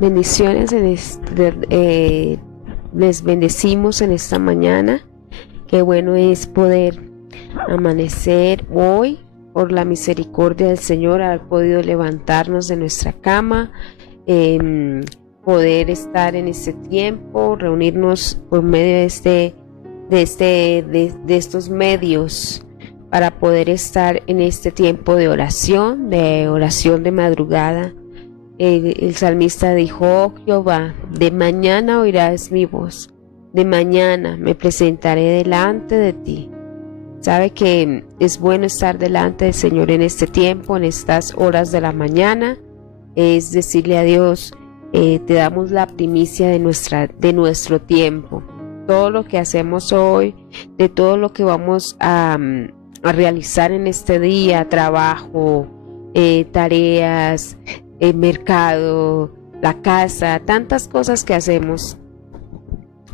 Bendiciones les bendecimos en esta mañana. Qué bueno es poder amanecer hoy por la misericordia del Señor, haber podido levantarnos de nuestra cama, poder estar en este tiempo, reunirnos por medio de estos medios para poder estar en este tiempo de oración de madrugada. El salmista dijo: oh Jehová, de mañana oirás mi voz, de mañana me presentaré delante de ti. Sabe que es bueno estar delante del Señor en este tiempo, en estas horas de la mañana. Es decirle a Dios, te damos la primicia de nuestro tiempo. Todo lo que hacemos hoy, de todo lo que vamos a realizar en este día, trabajo, tareas, el mercado, la casa, tantas cosas que hacemos,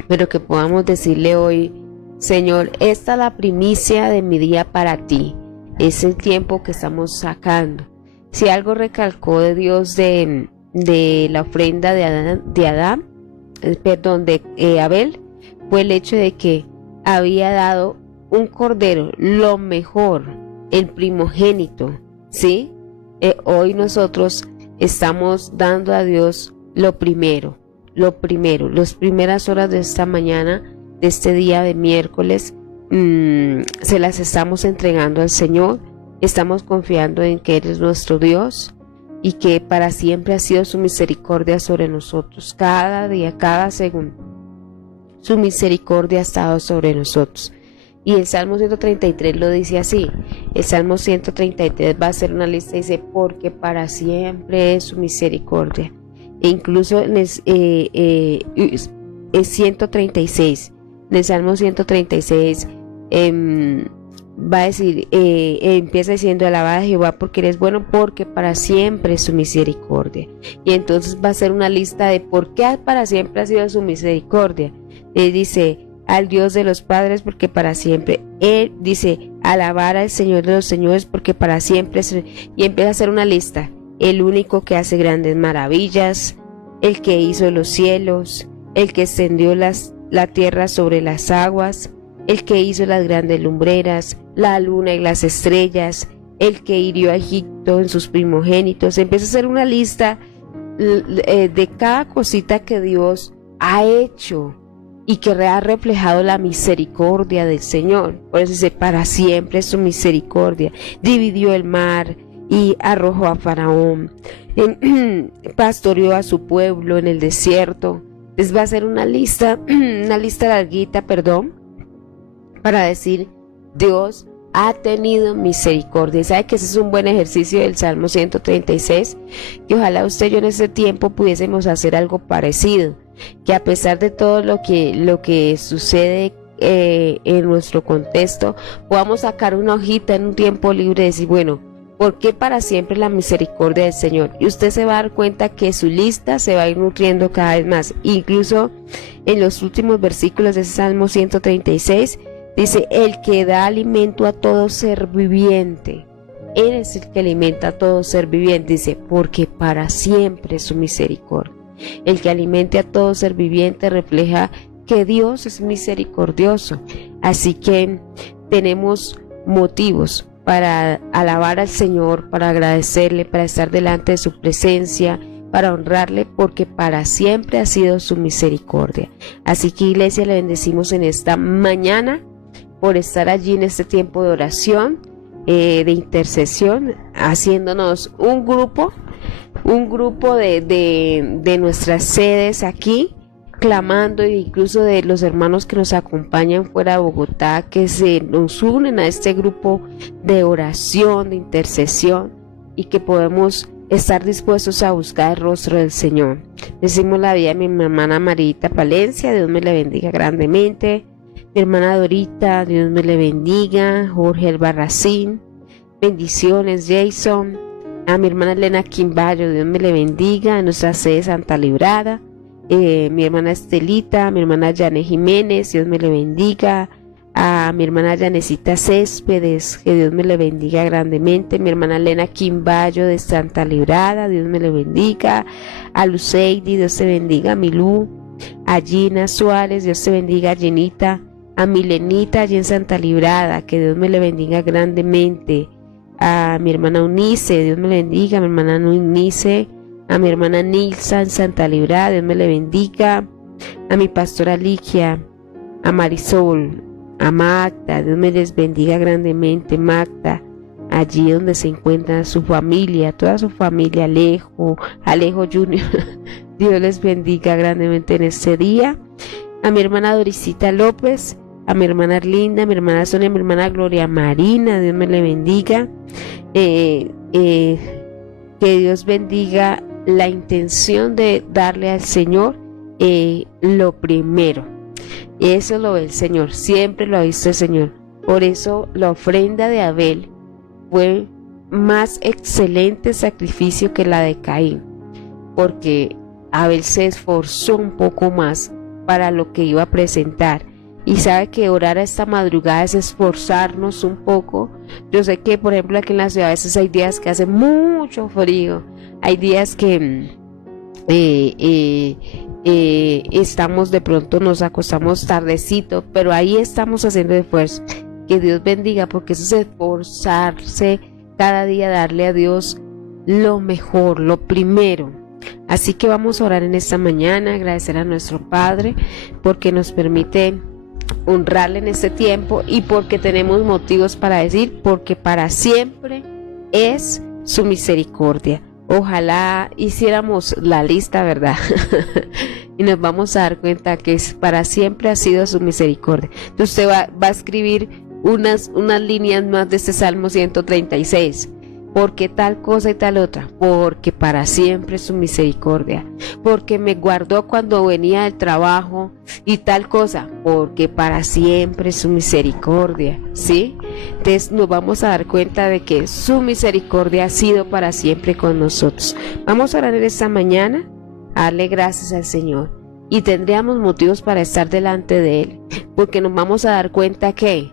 pero que podamos decirle hoy: Señor, esta es la primicia de mi día para ti, es el tiempo que estamos sacando. Si algo recalcó de Dios de la ofrenda de Abel, fue el hecho de que había dado un cordero, lo mejor, el primogénito, ¿sí? Hoy nosotros estamos dando a Dios lo primero, las primeras horas de esta mañana, de este día de miércoles, se las estamos entregando al Señor. Estamos confiando en que Él es nuestro Dios y que para siempre ha sido su misericordia sobre nosotros. Cada día, cada segundo, su misericordia ha estado sobre nosotros. Y el Salmo 133 lo dice así. El Salmo 133 va a ser una lista y dice: porque para siempre es su misericordia. E incluso es 136. En el Salmo 136 va a decir, empieza diciendo: alabad a Jehová porque eres bueno, porque para siempre es su misericordia. Y entonces va a ser una lista de por qué para siempre ha sido su misericordia. Dice: al Dios de los padres, porque para siempre. Él dice: alabar al Señor de los señores, porque para siempre. Y empieza a hacer una lista: el único que hace grandes maravillas, el que hizo los cielos, el que extendió la tierra sobre las aguas, el que hizo las grandes lumbreras, la luna y las estrellas, el que hirió a Egipto en sus primogénitos. Empieza a hacer una lista de cada cosita que Dios ha hecho y que ha reflejado la misericordia del Señor. Por eso dice: para siempre es su misericordia. Dividió el mar y arrojó a Faraón, pastoreó a su pueblo en el desierto. Les va a hacer una lista larguita, para decir: Dios ha tenido misericordia. Y sabe que ese es un buen ejercicio del Salmo 136, que ojalá usted y yo en este tiempo pudiésemos hacer algo parecido, que a pesar de todo lo que sucede en nuestro contexto, podamos sacar una hojita en un tiempo libre y decir: bueno, ¿por qué para siempre la misericordia del Señor? Y usted se va a dar cuenta que su lista se va a ir nutriendo cada vez más. Incluso en los últimos versículos de ese Salmo 136 dice: el que da alimento a todo ser viviente. Él es el que alimenta a todo ser viviente. Dice: porque para siempre es su misericordia. El que alimente a todo ser viviente refleja que Dios es misericordioso. Así que tenemos motivos para alabar al Señor, para agradecerle, para estar delante de su presencia, para honrarle, porque para siempre ha sido su misericordia. Así que, iglesia, le bendecimos en esta mañana por estar allí en este tiempo de oración, de intercesión, haciéndonos un grupo de nuestras sedes aquí, clamando, e incluso de los hermanos que nos acompañan fuera de Bogotá, que se nos unen a este grupo de oración, de intercesión, y que podemos estar dispuestos a buscar el rostro del Señor. Decimos la vida de mi hermana Marita Palencia: Dios me le bendiga grandemente. Mi hermana Dorita: Dios me le bendiga. Jorge Albarracín: bendiciones. Jason: a mi hermana Elena Quimbayo: Dios me le bendiga. En nuestra sede Santa Librada, mi hermana Estelita, mi hermana Yane Jiménez: Dios me le bendiga. a mi hermana Yanecita Céspedes, que Dios me le bendiga grandemente, mi hermana Elena Quimbayo de Santa Librada, Dios me le bendiga, a Luceidi, Dios te bendiga, a Milú, a Gina Suárez, Dios te bendiga, a Jenita, a Milenita allí en Santa Librada, que Dios me le bendiga grandemente, a mi hermana Unice, Dios me le bendiga, a mi hermana Unice, a mi hermana Nilsa en Santa Librada, Dios me le bendiga, a mi pastora Ligia, a Marisol, a Magda, Dios me les bendiga grandemente, Magda, allí donde se encuentra su familia, toda su familia, Alejo Junior, Dios les bendiga grandemente en este día, a mi hermana Dorisita López, a mi hermana Arlinda, a mi hermana Sonia, a mi hermana Gloria Marina, Dios me le bendiga, que Dios bendiga la intención de darle al Señor lo primero. Eso lo ve el Señor, siempre lo ha visto el Señor. Por eso la ofrenda de Abel fue más excelente sacrificio que la de Caín, porque Abel se esforzó un poco más para lo que iba a presentar. Y sabe que orar a esta madrugada es esforzarnos un poco. Yo sé que, por ejemplo, aquí en la ciudad a veces hay días que hace mucho frío, hay días que estamos de pronto, nos acostamos tardecito, pero ahí estamos haciendo esfuerzo. Que Dios bendiga, porque eso es esforzarse cada día, darle a Dios lo mejor, lo primero. Así que vamos a orar en esta mañana, agradecer a nuestro Padre porque nos permite honrarle en este tiempo y porque tenemos motivos para decir, porque para siempre es su misericordia. Ojalá hiciéramos la lista, ¿verdad? Y nos vamos a dar cuenta que para siempre ha sido su misericordia. Entonces usted va a escribir unas líneas más de este Salmo 136. Porque tal cosa y tal otra, porque para siempre es su misericordia, porque me guardó cuando venía del trabajo y tal cosa, porque para siempre es su misericordia, ¿sí? Entonces nos vamos a dar cuenta de que su misericordia ha sido para siempre con nosotros. Vamos a orar en esta mañana, a darle gracias al Señor y tendríamos motivos para estar delante de Él, porque nos vamos a dar cuenta que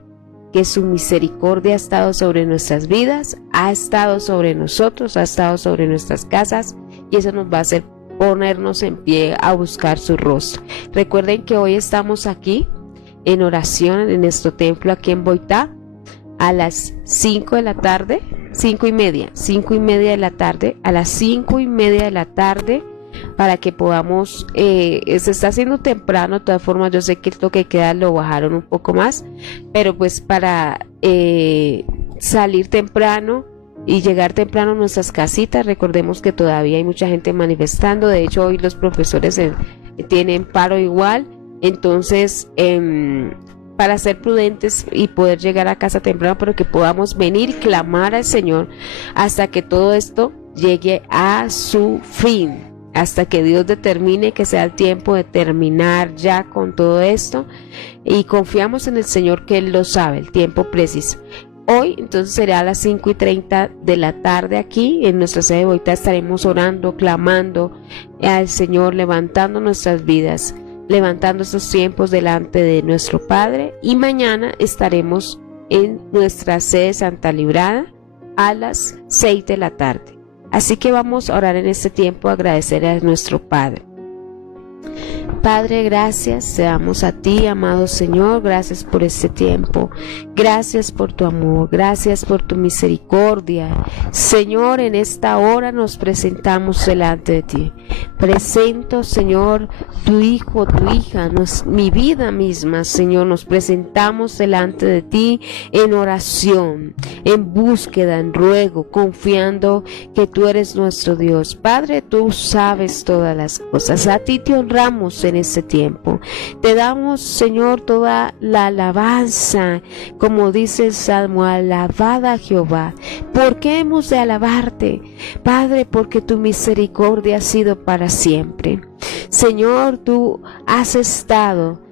su misericordia ha estado sobre nuestras vidas, ha estado sobre nosotros, ha estado sobre nuestras casas, y eso nos va a hacer ponernos en pie a buscar su rostro. Recuerden que hoy estamos aquí en oración en nuestro templo aquí en Boitá a las 5 de la tarde, 5 y media de la tarde, a las 5 y media de la tarde, para que podamos, se está haciendo temprano, de todas formas yo sé que el toque de queda lo bajaron un poco más, pero pues para salir temprano y llegar temprano a nuestras casitas. Recordemos que todavía hay mucha gente manifestando, de hecho hoy los profesores tienen paro igual, entonces para ser prudentes y poder llegar a casa temprano, pero que podamos venir y clamar al Señor hasta que todo esto llegue a su fin, hasta que Dios determine que sea el tiempo de terminar ya con todo esto, y confiamos en el Señor que Él lo sabe, el tiempo preciso. Hoy entonces será a las 5:30 de la tarde aquí en nuestra sede de Boitá. Estaremos orando, clamando al Señor, levantando nuestras vidas, levantando estos tiempos delante de nuestro Padre, y mañana estaremos en nuestra sede Santa Librada a las 6 de la tarde. Así que vamos a orar en este tiempo, agradecer a nuestro Padre. Padre, gracias, te damos a ti, amado Señor, gracias por este tiempo, gracias por tu amor, gracias por tu misericordia. Señor, en esta hora nos presentamos delante de ti. Presento, Señor, tu hijo, tu hija, mi vida misma, Señor, nos presentamos delante de ti en oración, en búsqueda, en ruego, confiando que tú eres nuestro Dios. Padre, tú sabes todas las cosas, a ti te honramos en este tiempo. Te damos, Señor, toda la alabanza, como dice el Salmo, alabada a Jehová. ¿Por qué hemos de alabarte? Padre, porque tu misericordia ha sido para siempre. Señor, tú has estado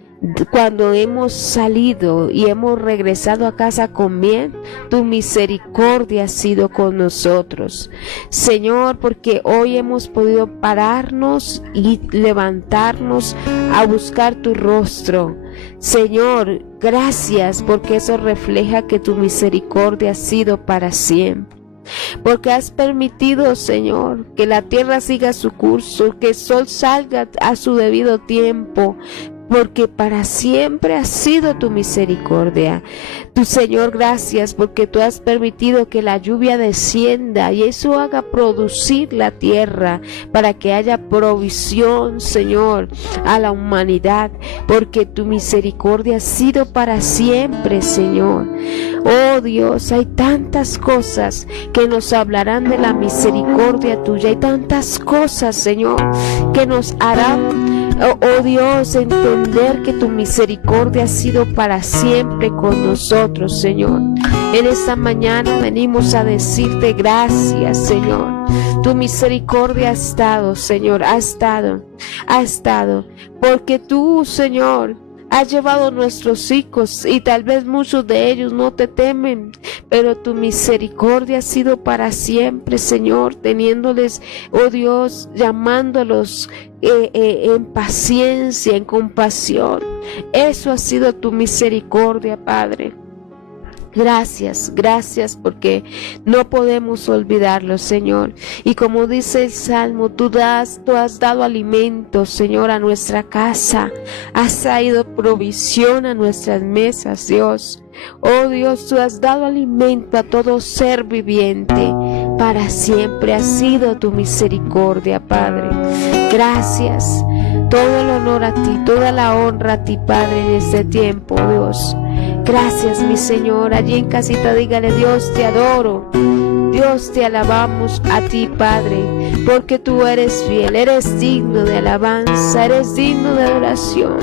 cuando hemos salido y hemos regresado a casa con bien, tu misericordia ha sido con nosotros. Señor, porque hoy hemos podido pararnos y levantarnos a buscar tu rostro, Señor, gracias porque eso refleja que tu misericordia ha sido para siempre. Porque has permitido, Señor, que la tierra siga su curso, que el sol salga a su debido tiempo, porque para siempre ha sido tu misericordia. Tu Señor, gracias porque tú has permitido que la lluvia descienda y eso haga producir la tierra para que haya provisión, Señor, a la humanidad, porque tu misericordia ha sido para siempre, Señor. Oh Dios, hay tantas cosas que nos hablarán de la misericordia tuya, hay tantas cosas, Señor, que nos harán, oh Dios, entender que tu misericordia ha sido para siempre con nosotros, Señor. En esta mañana venimos a decirte gracias, Señor. Tu misericordia ha estado, Señor, ha estado, porque tú, Señor, has llevado a nuestros hijos y tal vez muchos de ellos no te temen, pero tu misericordia ha sido para siempre, Señor, teniéndoles, oh Dios, llamándolos en paciencia, en compasión. Eso ha sido tu misericordia, Padre. Gracias, gracias porque no podemos olvidarlo, Señor. Y como dice el Salmo, tú has dado alimento, Señor, a nuestra casa. Has traído provisión a nuestras mesas, Dios. Oh Dios, tú has dado alimento a todo ser viviente. Para siempre ha sido tu misericordia, Padre. Gracias. Todo el honor a ti, toda la honra a ti, Padre, en este tiempo, Dios. Gracias, mi Señor. Allí en casita dígale: Dios, te adoro. Dios, te alabamos a ti, Padre, porque tú eres fiel, eres digno de alabanza, eres digno de adoración.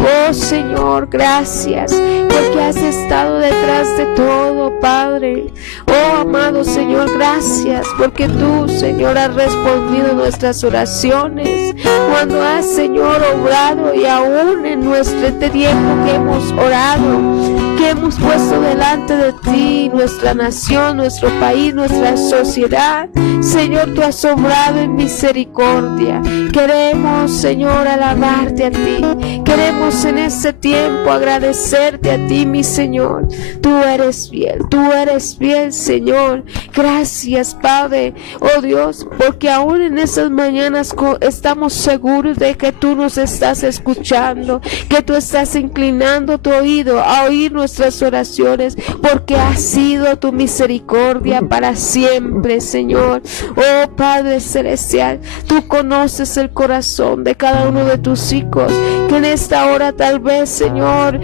Oh Señor, gracias, porque has estado detrás de todo, Padre. Oh amado Señor, gracias, porque tú, Señor, has respondido nuestras oraciones, cuando has, Señor, obrado, y aún en este tiempo que hemos orado, que hemos puesto delante de ti, nuestra nación, nuestro país, nuestra sociedad. Señor, tú has obrado en misericordia. Queremos, Señor, alabarte a ti. Queremos en este tiempo agradecerte a ti, mi Señor. Tú eres fiel, Señor. Gracias, Padre, oh Dios, porque aún en esas mañanas estamos seguros de que tú nos estás escuchando, que tú estás inclinando tu oído a oír nuestras oraciones, porque ha sido tu misericordia para siempre, Señor. Oh Padre Celestial, tú conoces el corazón de cada uno de tus hijos, que en esta hora tal vez, Señor,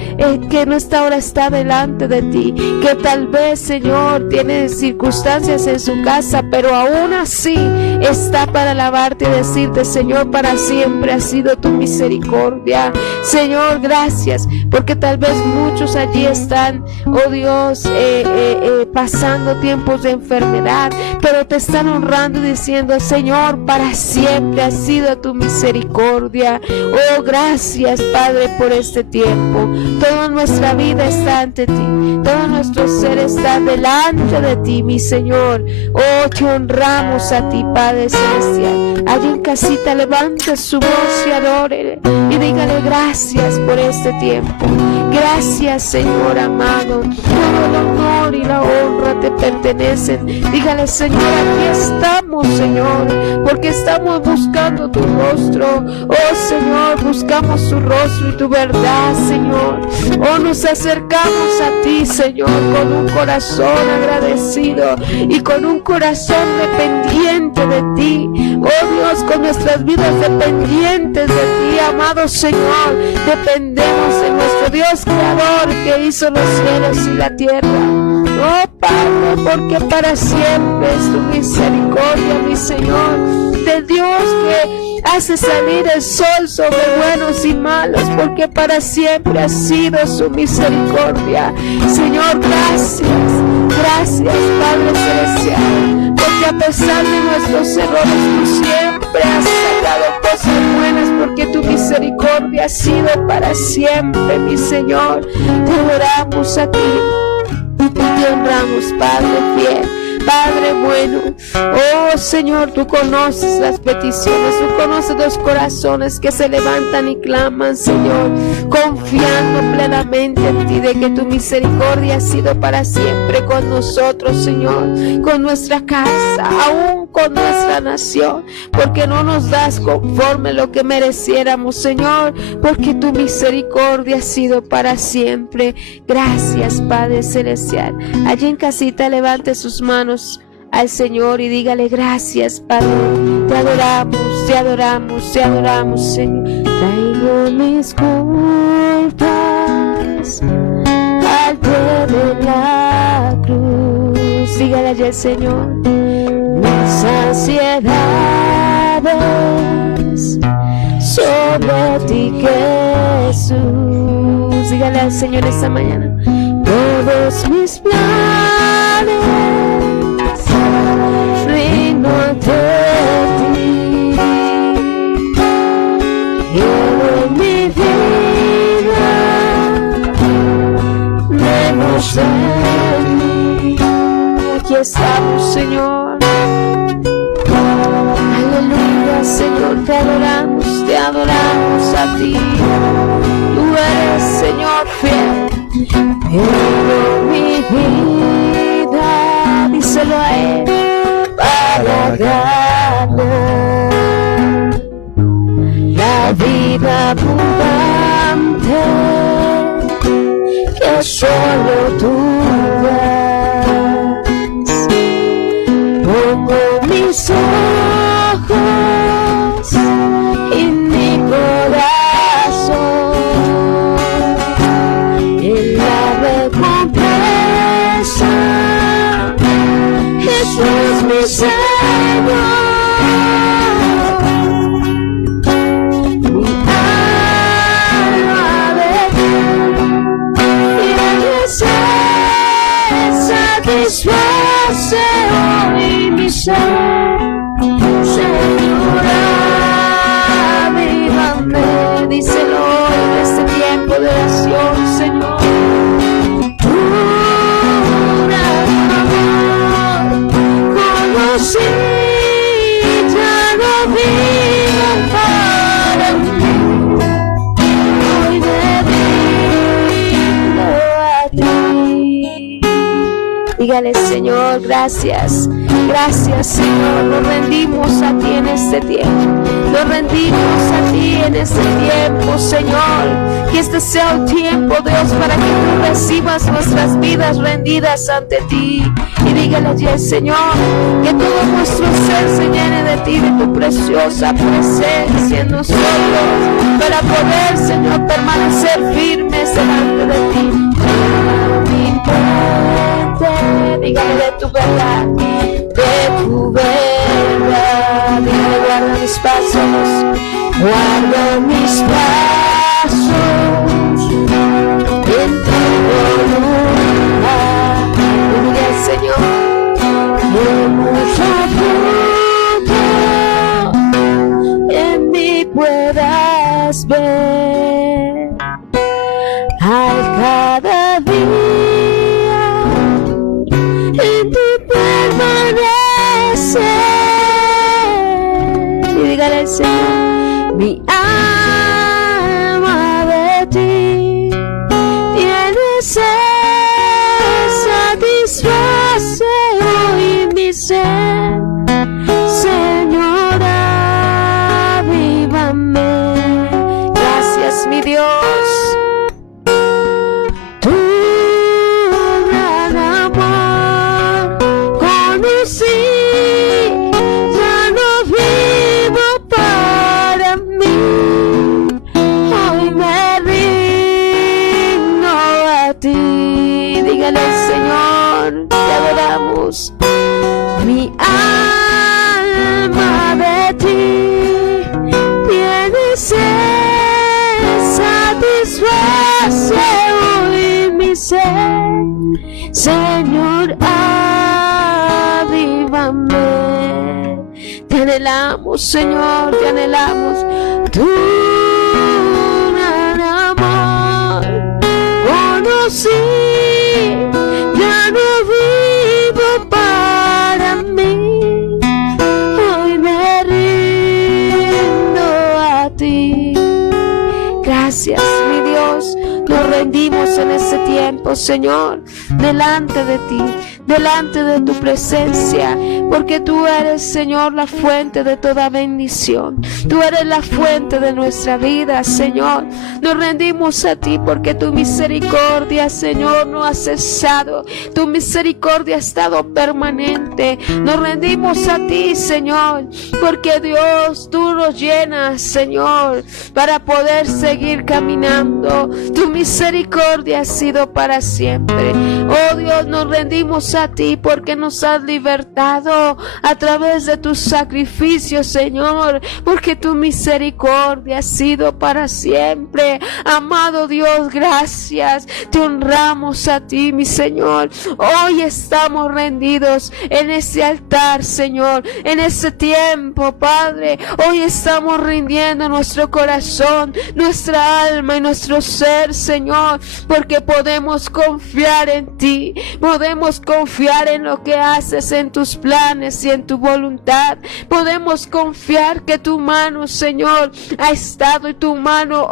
que en esta hora está delante de ti, que tal vez, Señor, tiene circunstancias en su casa, pero aún así está para alabarte y decirte: Señor, para siempre ha sido tu misericordia. Señor, gracias, porque tal vez muchos allí están, oh Dios, pasando tiempos de enfermedad, pero te están honrando y diciendo: Señor, para siempre ha sido tu misericordia. Oh, gracias, Padre, por este tiempo. Toda nuestra vida está ante ti, todo nuestro ser está delante de ti, mi Señor. Oh, te honramos a ti, Padre Celestial. Allí en casita levante su voz y adore y dígale: gracias por este tiempo. Gracias, Señor amado. Todo el honor y la honra te pertenecen. Dígale: Señor, aquí estamos, Señor, porque estamos buscando tu rostro. Oh Señor, buscamos tu rostro y tu verdad, Señor. Oh, nos acercamos a ti, Señor, con un corazón agradecido y con un corazón dependiente de ti. Oh Dios, con nuestras vidas dependientes de ti, amado Señor. Dependemos de nuestro Dios Creador, que hizo los cielos y la tierra. Oh Padre, porque para siempre es tu misericordia, mi Señor. De Dios que hace salir el sol sobre buenos y malos, porque para siempre ha sido su misericordia. Señor, gracias, gracias, Padre Celestial, porque a pesar de nuestros errores tú siempre has sacado cosas buenas, porque tu misericordia ha sido para siempre, mi Señor. Te adoramos a ti y te honramos, Padre fiel, Padre bueno. Oh Señor, tú conoces las peticiones, tú conoces los corazones que se levantan y claman, Señor, confiando plenamente en ti, de que tu misericordia ha sido para siempre con nosotros, Señor, con nuestra casa, aún con nuestra nación, porque no nos das conforme lo que mereciéramos, Señor, porque tu misericordia ha sido para siempre. Gracias, Padre Celestial. Allí en casita levante sus manos al Señor y dígale: gracias, Padre, te adoramos, te adoramos, te adoramos, Señor. Traigo mis culpas al pie de la cruz. Dígale allí al Señor: mis ansiedades sobre ti, Jesús. Dígale al Señor esta mañana: todos mis planes rindo ante ti. Quiero en mi vida demostrar mí. Aquí estamos, Señor. Aleluya, Señor, te adoramos a ti. Tú eres, Señor, fiel. Pero mi vida, díselo a Él, para ganar la vida abundante que solo tú das. Pongo mis ojos y mi corazón en la recompensa. Jesús mi Señor, mi alma de ti tiene sed, satisface hoy mi ser. Señor, avívame, díselo en este tiempo de oración, Señor. Sí, ya no vivo para mí, hoy me rindo a ti. Dígale: Señor, gracias, gracias, Señor, nos rendimos a ti en este tiempo, nos rendimos a ti en este tiempo, Señor, que este sea un tiempo, Dios, para que tú recibas nuestras vidas rendidas ante ti. Y dígale allí al Señor que todo nuestro ser se llene de ti, de tu preciosa presencia en nosotros, para poder, Señor, permanecer firmes delante de ti. Dígale de tu verdad, dígale: guarda mis pasos, guarda mis pasos en tu voluntad. Dile al Señor que mucho fruto en mí puedas ver al cada día en ti permanecer. Y dígale al Señor: mi alma de ti tiene sed, satisface hoy mi ser. Señor, avívame. Gracias, mi Dios. Tu gran amor conocí, ya no vivo para mí, hoy me rindo a ti. Dígale al Señor: te adoramos. Mi alma de ti tiene sed, satisface hoy mi ser. Señor, avívame. Te anhelamos, Señor, te anhelamos. Tu gran amor conocí, ya no vivo para Nos rendimos en este tiempo, Señor, delante de ti, delante de tu presencia, porque tú eres, Señor, la fuente de toda bendición. Tú eres la fuente de nuestra vida, Señor. Nos rendimos a ti porque tu misericordia, Señor, no ha cesado. Tu misericordia ha estado permanente. Nos rendimos a ti, Señor, porque Dios, tú nos llenas, Señor, para poder seguir caminando. Tu misericordia ha sido para siempre. Oh Dios, nos rendimos a ti porque nos has libertado a través de tus sacrificios, Señor, porque tu misericordia ha sido para siempre. Amado Dios, gracias. Te honramos a ti, mi Señor. Hoy estamos rendidos en este altar, Señor, en este tiempo, Padre. Hoy estamos rindiendo nuestro corazón, nuestra alma y nuestro ser, Señor, porque podemos confiar en ti, podemos confiar en lo que haces, en tus planes y en tu voluntad. Podemos confiar que tu mano, Señor, ha estado y tu mano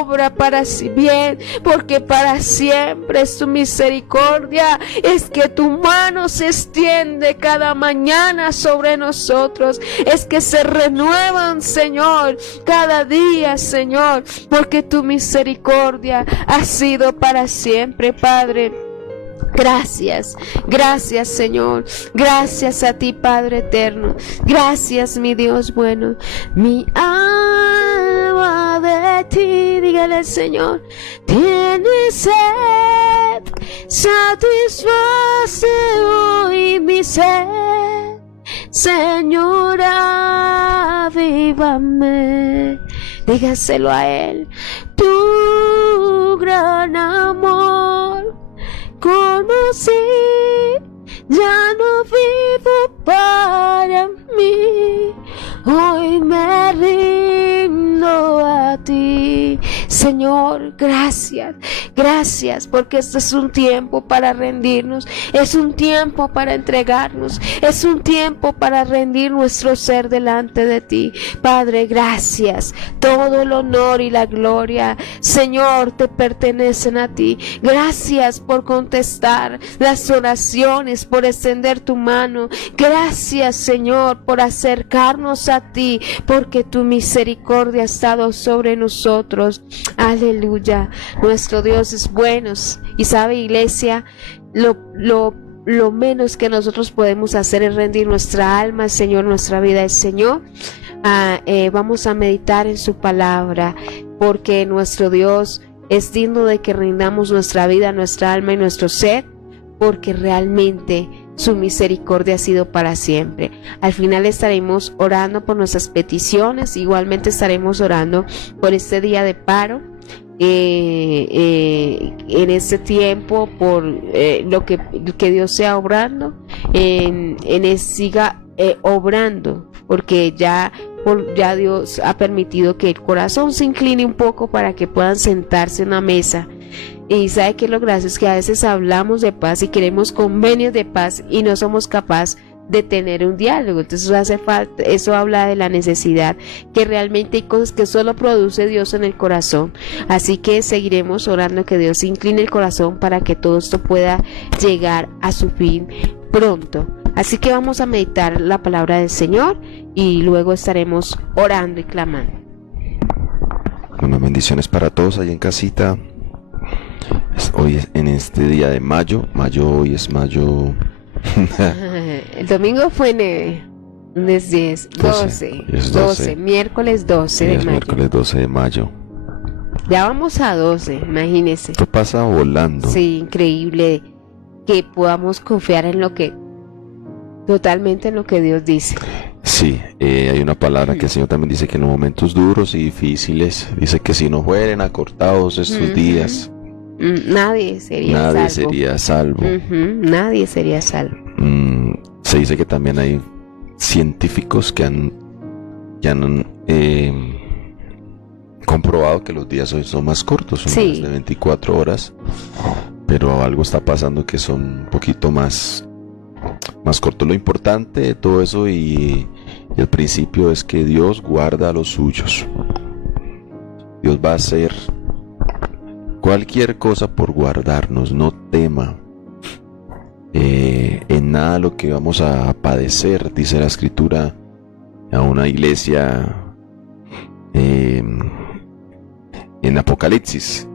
obra para sí bien, porque para siempre es tu misericordia. Es que tu mano se extiende cada mañana sobre nosotros, es que se renuevan, Señor, cada día, Señor, porque tu misericordia ha sido para siempre, Padre. Gracias, gracias, Señor, gracias a ti, Padre eterno, gracias, mi Dios bueno. Mi alma de ti, dígale al Señor, tiene sed, satisface hoy mi sed, Señor, avívame. Dígaselo a Él, tu gran amor conocí, ya no vivo para mí, hoy me rindo a ti. Señor, gracias, gracias, porque este es un tiempo para rendirnos, es un tiempo para entregarnos, es un tiempo para rendir nuestro ser delante de ti. Padre, gracias. Todo el honor y la gloria, Señor, te pertenecen a ti. Gracias por contestar las oraciones, por extender tu mano. Gracias, Señor, por acercarnos a ti, porque tu misericordia ha estado sobre nosotros. Aleluya. Nuestro Dios es bueno. Y sabe, iglesia, lo menos que nosotros podemos hacer es rendir nuestra alma al Señor, nuestra vida al Señor. Vamos a meditar en su palabra, porque nuestro Dios es digno de que rindamos nuestra vida, nuestra alma y nuestro ser, porque realmente su misericordia ha sido para siempre. Al final estaremos orando por nuestras peticiones, igualmente estaremos orando por este día de paro, en este tiempo, por lo que Dios sea obrando, siga obrando, porque ya Dios ha permitido que el corazón se incline un poco para que puedan sentarse en una mesa. Y sabe que lo gracioso es que a veces hablamos de paz y queremos convenios de paz y no somos capaces de tener un diálogo. Entonces hace falta, eso habla de la necesidad, que realmente hay cosas que solo produce Dios en el corazón. Así que seguiremos orando que Dios incline el corazón para que todo esto pueda llegar a su fin pronto. Así que vamos a meditar la palabra del Señor y luego estaremos orando y clamando. Buenas bendiciones para todos ahí en casita. Hoy es en este día de mayo. Hoy es mayo. El domingo fue en 12, miércoles 12 de mayo. Miércoles 12 de mayo. Ya vamos a 12, imagínense. Esto pasa volando. Sí, increíble que podamos confiar totalmente en lo que Dios dice. Sí, hay una palabra que el Señor también dice que en los momentos duros y difíciles, dice que si no fueren acortados estos días, nadie sería salvo. Nadie sería salvo. Se dice que también hay científicos que han comprobado que los días hoy son más cortos, son más de 24 horas, pero algo está pasando que son un poquito más cortos. Lo importante de todo eso y el principio es que Dios guarda a los suyos. Dios va a hacer cualquier cosa por guardarnos, no tema en nada lo que vamos a padecer, dice la Escritura a una iglesia en Apocalipsis.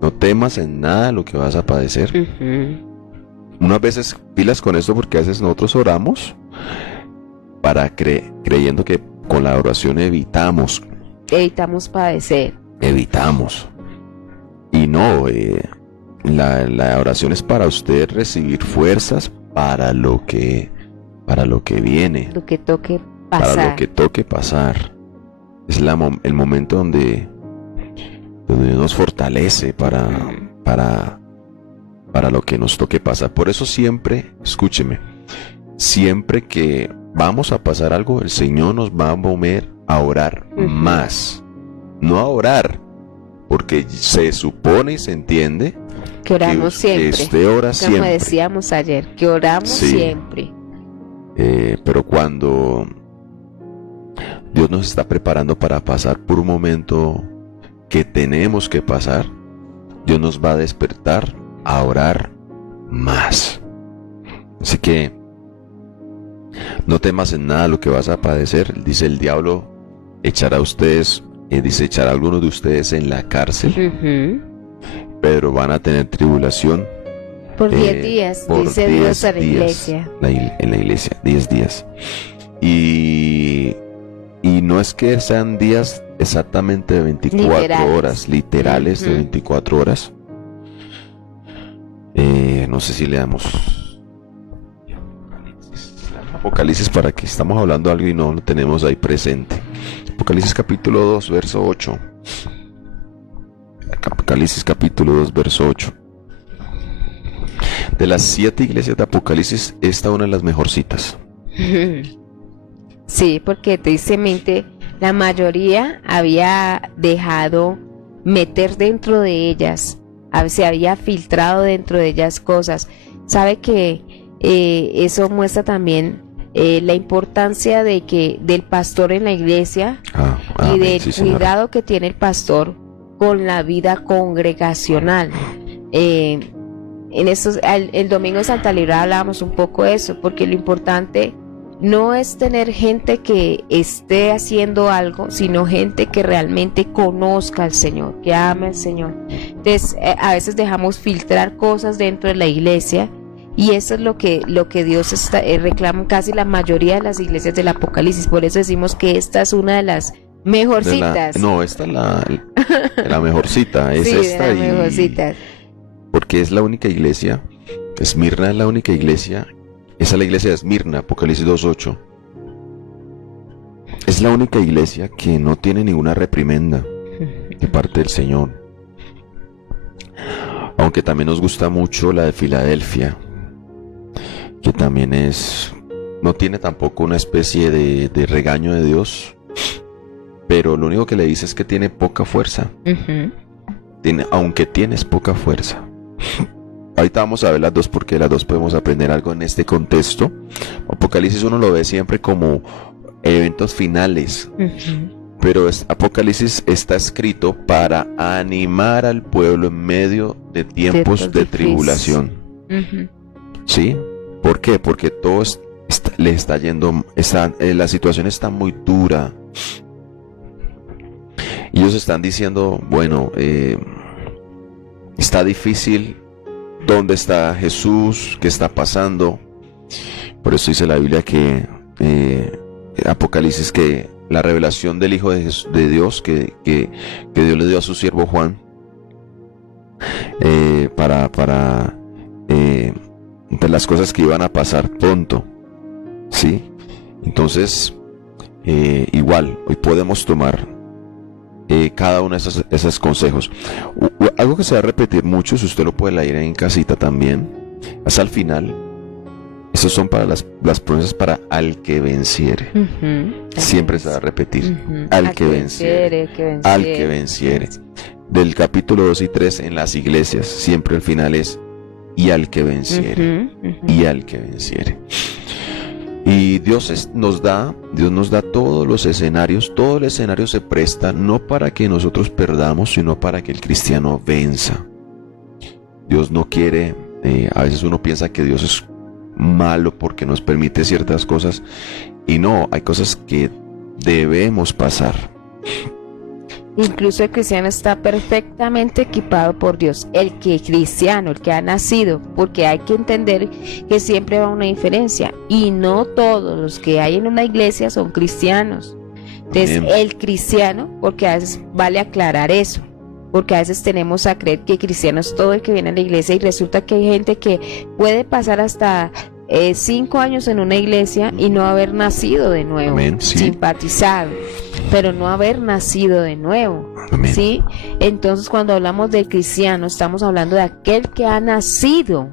No temas en nada lo que vas a padecer. Unas veces pilas con esto, porque a veces nosotros oramos para creyendo que con la oración evitamos padecer. Evitamos. Y no, la oración es para usted recibir fuerzas para lo que viene. Lo que toque pasar. Para lo que toque pasar. Es el momento donde Dios nos fortalece para lo que nos toque pasar. Por eso siempre, escúcheme, siempre que vamos a pasar algo, el Señor nos va a mover a orar más. No a orar, porque se supone y se entiende que oramos siempre. Que usted ora siempre. Como decíamos ayer, que oramos siempre. Pero cuando Dios nos está preparando para pasar por un momento que tenemos que pasar, Dios nos va a despertar a orar más. Así que no temas en nada lo que vas a padecer. Dice el diablo, echará a algunos de ustedes en la cárcel, pero van a tener tribulación por 10 días, dice Dios a la iglesia. En la iglesia, 10 días. Y no es que sean días exactamente de 24 horas, literales de 24 horas. No sé si leamos Apocalipsis, para que estamos hablando algo y no lo tenemos ahí presente. Apocalipsis capítulo 2, verso 8. Apocalipsis capítulo 2, verso 8. De las 7 iglesias de Apocalipsis, esta es una de las mejorcitas. Sí, porque tristemente la mayoría había dejado meter dentro de ellas, se había filtrado dentro de ellas cosas. Sabe que eso muestra también la importancia del pastor en la iglesia y del cuidado que tiene el pastor con la vida congregacional. El domingo de Santa Librada hablábamos un poco de eso, porque lo importante no es tener gente que esté haciendo algo, sino gente que realmente conozca al Señor, que ame al Señor. Entonces, a veces dejamos filtrar cosas dentro de la iglesia, y eso es lo que Dios reclama casi la mayoría de las iglesias del Apocalipsis. Por eso decimos que esta es una de las mejorcitas. Esta es la mejorcita. Es sí, esta, de las mejorcitas. Porque es la única iglesia. Esmirna es la única iglesia. Esa es la iglesia de Esmirna, Apocalipsis 2:8. Es la única iglesia que no tiene ninguna reprimenda de parte del Señor. Aunque también nos gusta mucho la de Filadelfia, que también no tiene tampoco una especie de regaño de Dios, pero lo único que le dice es que tiene poca fuerza. Aunque tienes poca fuerza. Ahorita vamos a ver las dos, porque las dos podemos aprender algo en este contexto. Apocalipsis uno lo ve siempre como eventos finales, pero Apocalipsis está escrito para animar al pueblo en medio de tiempos de tribulación. ¿Sí? ¿Por qué? Porque todo le está yendo, la situación está muy dura. Y ellos están diciendo, bueno, está difícil. ¿Dónde está Jesús? ¿Qué está pasando? Por eso dice la Biblia que Apocalipsis, que la revelación del Hijo de Dios que Dios le dio a su siervo Juan para de las cosas que iban a pasar pronto, ¿sí? Entonces igual hoy podemos tomar cada uno de esos consejos. Algo que se va a repetir mucho, si usted lo puede leer en casita también, hasta el final. Esos son para las promesas para al que venciere. Siempre se va a repetir. Al que venciere. Al que venciere. Del capítulo 2 y 3 en las iglesias, siempre el final es y al que venciere. Y al que venciere. Y Dios nos da todos los escenarios. Todo el escenario se presta no para que nosotros perdamos, sino para que el cristiano venza. Dios no quiere, a veces uno piensa que Dios es malo porque nos permite ciertas cosas, y no, hay cosas que debemos pasar. Incluso el cristiano está perfectamente equipado por Dios. El que ha nacido, porque hay que entender que siempre va una diferencia. Y no todos los que hay en una iglesia son cristianos. Entonces, el cristiano, porque a veces vale aclarar eso, porque a veces tenemos a creer que cristiano es todo el que viene a la iglesia, y resulta que hay gente que puede pasar hasta 5 años en una iglesia y no haber nacido de nuevo. Amén, sí. Simpatizado, pero no haber nacido de nuevo. Amén. ¿Sí? Entonces, cuando hablamos del cristiano, estamos hablando de aquel que ha nacido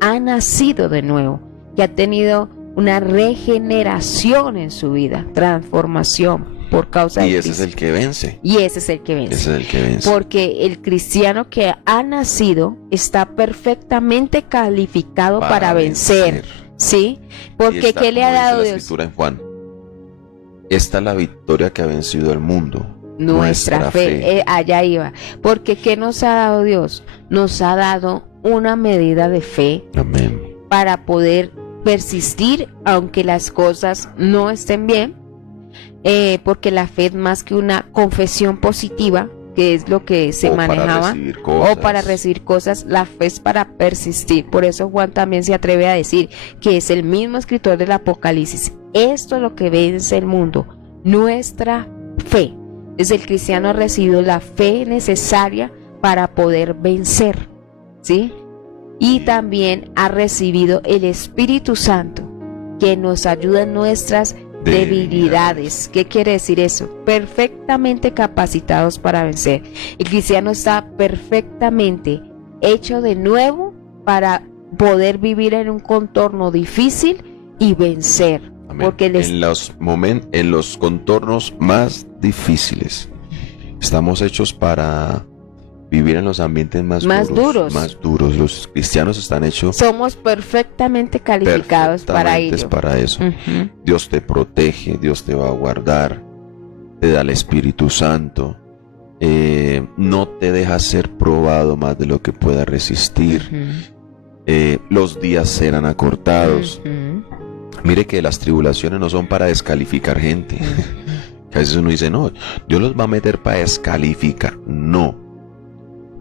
de nuevo, que ha tenido una regeneración en su vida, transformación por causa de Cristo. Y ese es el que vence. Y ese es el que vence. Ese es el que vence. Porque el cristiano que ha nacido está perfectamente calificado para vencer. ¿Sí? Porque ¿qué le ha dado Dios? Escritura en Juan: esta es la victoria que ha vencido el mundo. Nuestra fe. Allá iba. Porque ¿qué nos ha dado Dios? Nos ha dado una medida de fe. Amén. Para poder persistir aunque las cosas no estén bien. Porque la fe es más que una confesión positiva, que es lo que se manejaba, o para recibir cosas. La fe es para persistir. Por eso Juan también se atreve a decir que es el mismo escritor del Apocalipsis: esto es lo que vence el mundo, nuestra fe. Entonces el cristiano ha recibido la fe necesaria para poder vencer, ¿sí? Y también ha recibido el Espíritu Santo, que nos ayuda en nuestras debilidades. ¿Qué quiere decir eso? Perfectamente capacitados para vencer. El cristiano está perfectamente hecho de nuevo para poder vivir en un contorno difícil y vencer. Amén. Porque en los contornos más difíciles estamos hechos para vivir en los ambientes más duros. Los cristianos están hechos. Somos perfectamente calificados para ello. Para eso. Uh-huh. Dios te protege, Dios te va a guardar, te da el Espíritu Santo, no te deja ser probado más de lo que pueda resistir. Uh-huh. Los días serán acortados. Uh-huh. Mire que las tribulaciones no son para descalificar gente. Uh-huh. A veces uno dice, no, Dios los va a meter para descalificar. No.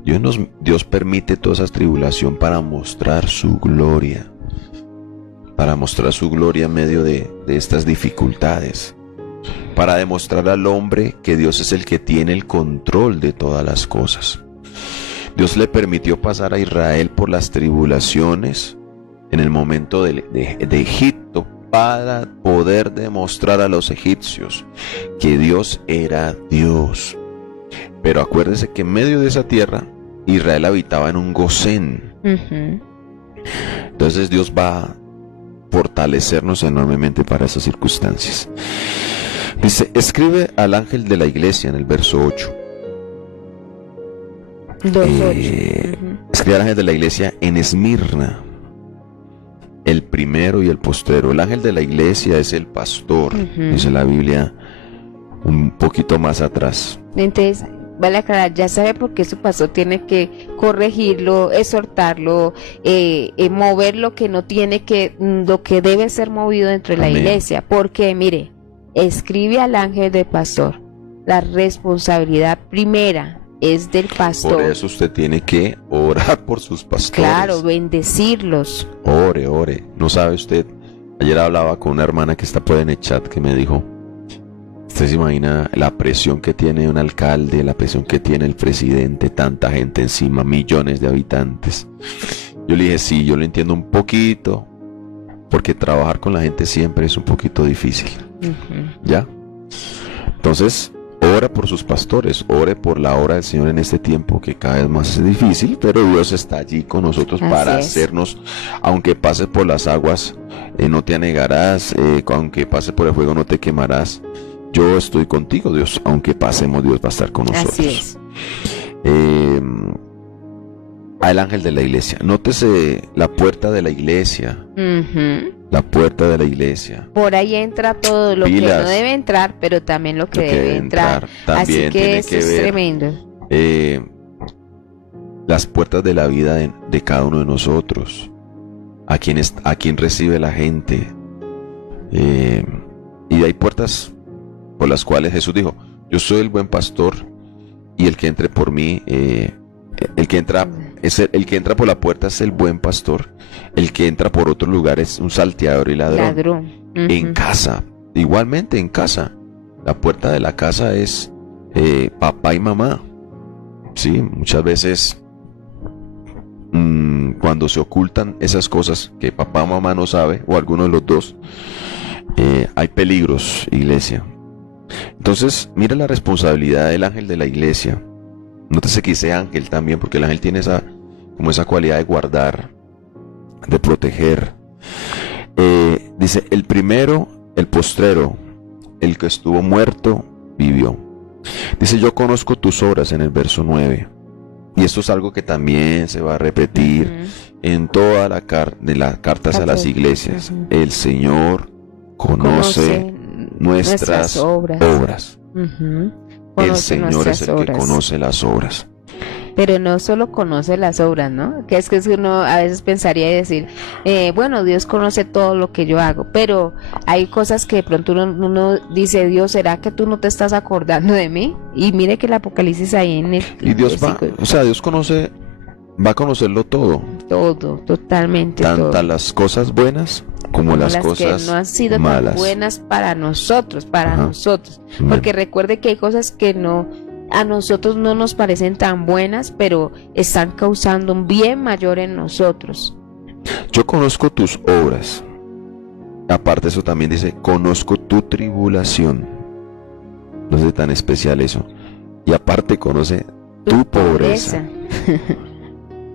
Dios permite toda esa tribulación para mostrar su gloria. Para mostrar su gloria en medio de estas dificultades. Para demostrar al hombre que Dios es el que tiene el control de todas las cosas. Dios le permitió pasar a Israel por las tribulaciones en el momento de Egipto, para poder demostrar a los egipcios que Dios era Dios. Pero acuérdese que en medio de esa tierra Israel habitaba en un Gosén. Uh-huh. Entonces Dios va a fortalecernos enormemente para esas circunstancias. Dice: escribe al ángel de la iglesia, en el verso 8. Escribe al ángel de la iglesia en Esmirna, el primero y el postrero. El ángel de la iglesia es el pastor. Uh-huh. Dice la Biblia un poquito más atrás. Entonces, vale aclarar, ya sabe por qué su pastor tiene que corregirlo, exhortarlo, mover lo que no tiene que, lo que debe ser movido dentro de la iglesia. Porque, mire, escribe al ángel del pastor. La responsabilidad primera es del pastor. Por eso usted tiene que orar por sus pastores. Claro, bendecirlos. Ore. No sabe usted, ayer hablaba con una hermana que está por en el chat, que me dijo: usted se imagina la presión que tiene un alcalde, la presión que tiene el presidente, tanta gente encima, millones de habitantes. Yo le dije: sí, yo lo entiendo un poquito, porque trabajar con la gente siempre es un poquito difícil. Uh-huh. ¿Ya? Entonces, ora por sus pastores, ore por la obra del Señor en este tiempo que cada vez más es difícil, pero Dios está allí con nosotros para hacernos, aunque pases por las aguas, no te anegarás, aunque pases por el fuego no te quemarás. Yo estoy contigo, Dios, aunque pasemos, Dios va a estar con nosotros. Así es. Al ángel de la iglesia, nótese la puerta de la iglesia. Uh-huh. la puerta de la iglesia. Por ahí entra todo lo que no debe entrar, pero también lo que debe entrar. Así que eso es tremendo. Las puertas de la vida de cada uno de nosotros, a quien recibe la gente. Y hay puertas por las cuales Jesús dijo: yo soy el buen pastor, y el que entre por mí, el que entra por la puerta es el buen pastor. El que entra por otro lugar es un salteador y ladrón. En casa, igualmente en casa, la puerta de la casa es papá y mamá. Sí, muchas veces cuando se ocultan esas cosas que papá o mamá no sabe, o alguno de los dos, hay peligros, iglesia. Entonces, mira la responsabilidad del ángel de la iglesia. Nótese que dice ángel también, porque el ángel tiene esa cualidad de guardar, de proteger. Dice: el primero, el postrero, el que estuvo muerto, vivió. Dice: yo conozco tus obras, en el verso 9. Y esto es algo que también se va a repetir en toda las cartas a las iglesias. El Señor conoce nuestras obras. El Señor es el que conoce las obras. Pero no solo conoce las obras, ¿no? Que uno a veces pensaría y decir, bueno, Dios conoce todo lo que yo hago, pero hay cosas que de pronto uno dice: Dios, ¿será que tú no te estás acordando de mí? Y mire que el Apocalipsis ahí en el... Y Dios Dios va a conocerlo todo. Todo, totalmente. Tantas las cosas buenas como las cosas que no han sido malas. Tan buenas para nosotros. Porque recuerde que hay cosas que a nosotros no nos parecen tan buenas, pero están causando un bien mayor en nosotros. Yo conozco tus obras. Aparte eso también dice: conozco tu tribulación. No es tan especial eso. Y aparte conoce tu pobreza.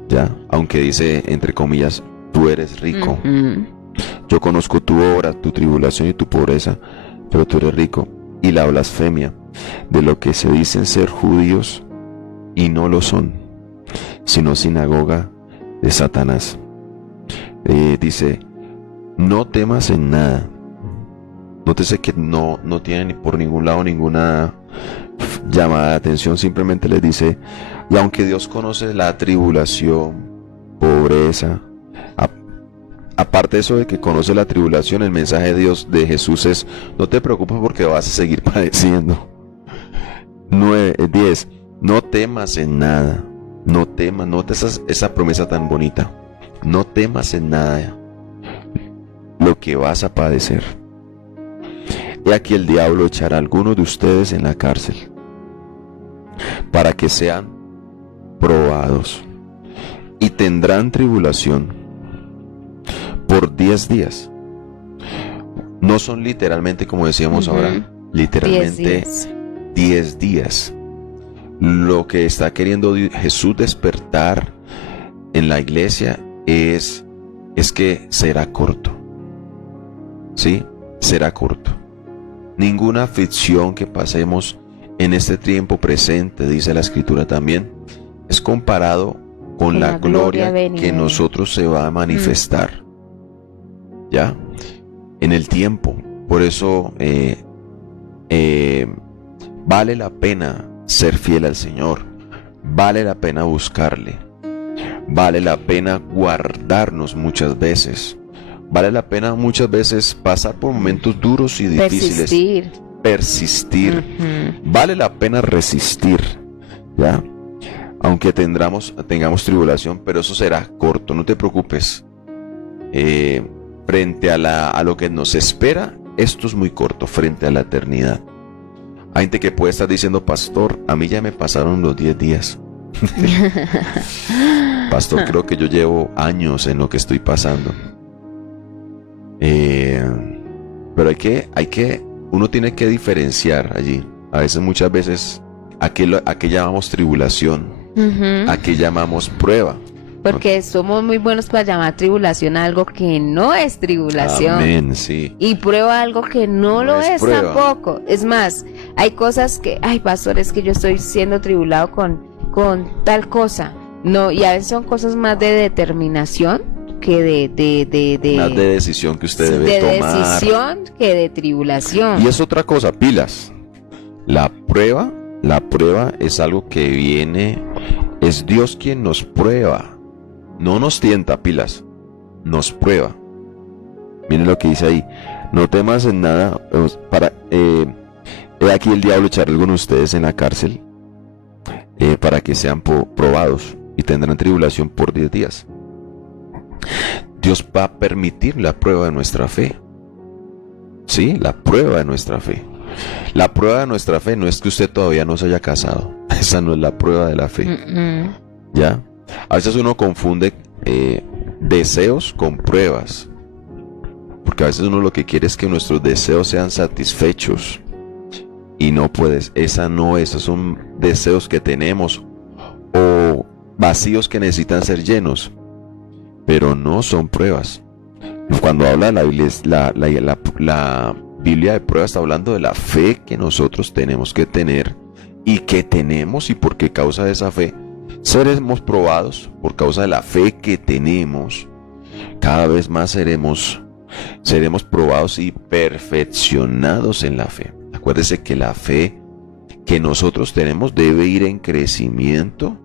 Ya, aunque dice entre comillas: tú eres rico. Yo conozco tu obra, tu tribulación y tu pobreza, pero tú eres rico. Y la blasfemia de lo que se dicen ser judíos y no lo son, sino sinagoga de Satanás. Dice: no temas en nada. Nótese que no tiene por ningún lado ninguna llamada de atención, simplemente les dice: y aunque Dios conoce la tribulación, pobreza, aparte de eso de que conoce la tribulación, el mensaje de Dios, de Jesús es: no te preocupes porque vas a seguir padeciendo. 10. No temas en nada. No temas, nota esa promesa tan bonita. No temas en nada lo que vas a padecer. He aquí el diablo echará a algunos de ustedes en la cárcel, para que sean probados, y tendrán tribulación por 10 días. No son literalmente, como decíamos ahora, literalmente 10 días. Lo que está queriendo Jesús despertar en la iglesia es que será corto. ¿Sí? Será corto. Ninguna aflicción que pasemos en este tiempo presente, dice la Escritura también, es comparado con la gloria que en nosotros se va a manifestar. ¿Ya? En el tiempo. Por eso vale la pena ser fiel al Señor. Vale la pena buscarle. Vale la pena guardarnos muchas veces. Vale la pena muchas veces pasar por momentos duros y difíciles. Persistir. Vale la pena resistir. ¿Ya? Aunque tengamos tribulación, pero eso será corto, no te preocupes. Frente a lo que nos espera, esto es muy corto, frente a la eternidad. Hay gente que puede estar diciendo: pastor, a mí ya me pasaron los 10 días. Pastor, creo que yo llevo años en lo que estoy pasando. Pero uno tiene que diferenciar allí. A veces, muchas veces, ¿a qué llamamos tribulación? ¿A qué llamamos prueba? Porque somos muy buenos para llamar tribulación a algo que no es tribulación. Amén, sí. Y prueba algo que no lo es prueba. Tampoco. Es más, hay cosas que, pastor, es que yo estoy siendo tribulado con tal cosa. No, y a veces son cosas más de determinación que más de decisión que usted debe tomar. De decisión que de tribulación. Y es otra cosa, pilas. La prueba es algo que viene, es Dios quien nos prueba. No nos tienta, pilas. Nos prueba. Miren lo que dice ahí. No temas en nada. He aquí el diablo echará a algunos de ustedes en la cárcel para que sean probados y tendrán tribulación por 10 días. Dios va a permitir la prueba de nuestra fe. Sí, la prueba de nuestra fe. La prueba de nuestra fe no es que usted todavía no se haya casado. Esa no es la prueba de la fe. ¿Ya? A veces uno confunde deseos con pruebas. Porque a veces uno lo que quiere es que nuestros deseos sean satisfechos. Y no puedes. Esos son deseos que tenemos o vacíos que necesitan ser llenos. Pero no son pruebas. Cuando habla la Biblia, la Biblia de pruebas está hablando de la fe que nosotros tenemos que tener y que tenemos, y por qué causa de esa fe seremos probados. Por causa de la fe que tenemos, cada vez más seremos probados y perfeccionados en la fe. Acuérdese que la fe que nosotros tenemos debe ir en crecimiento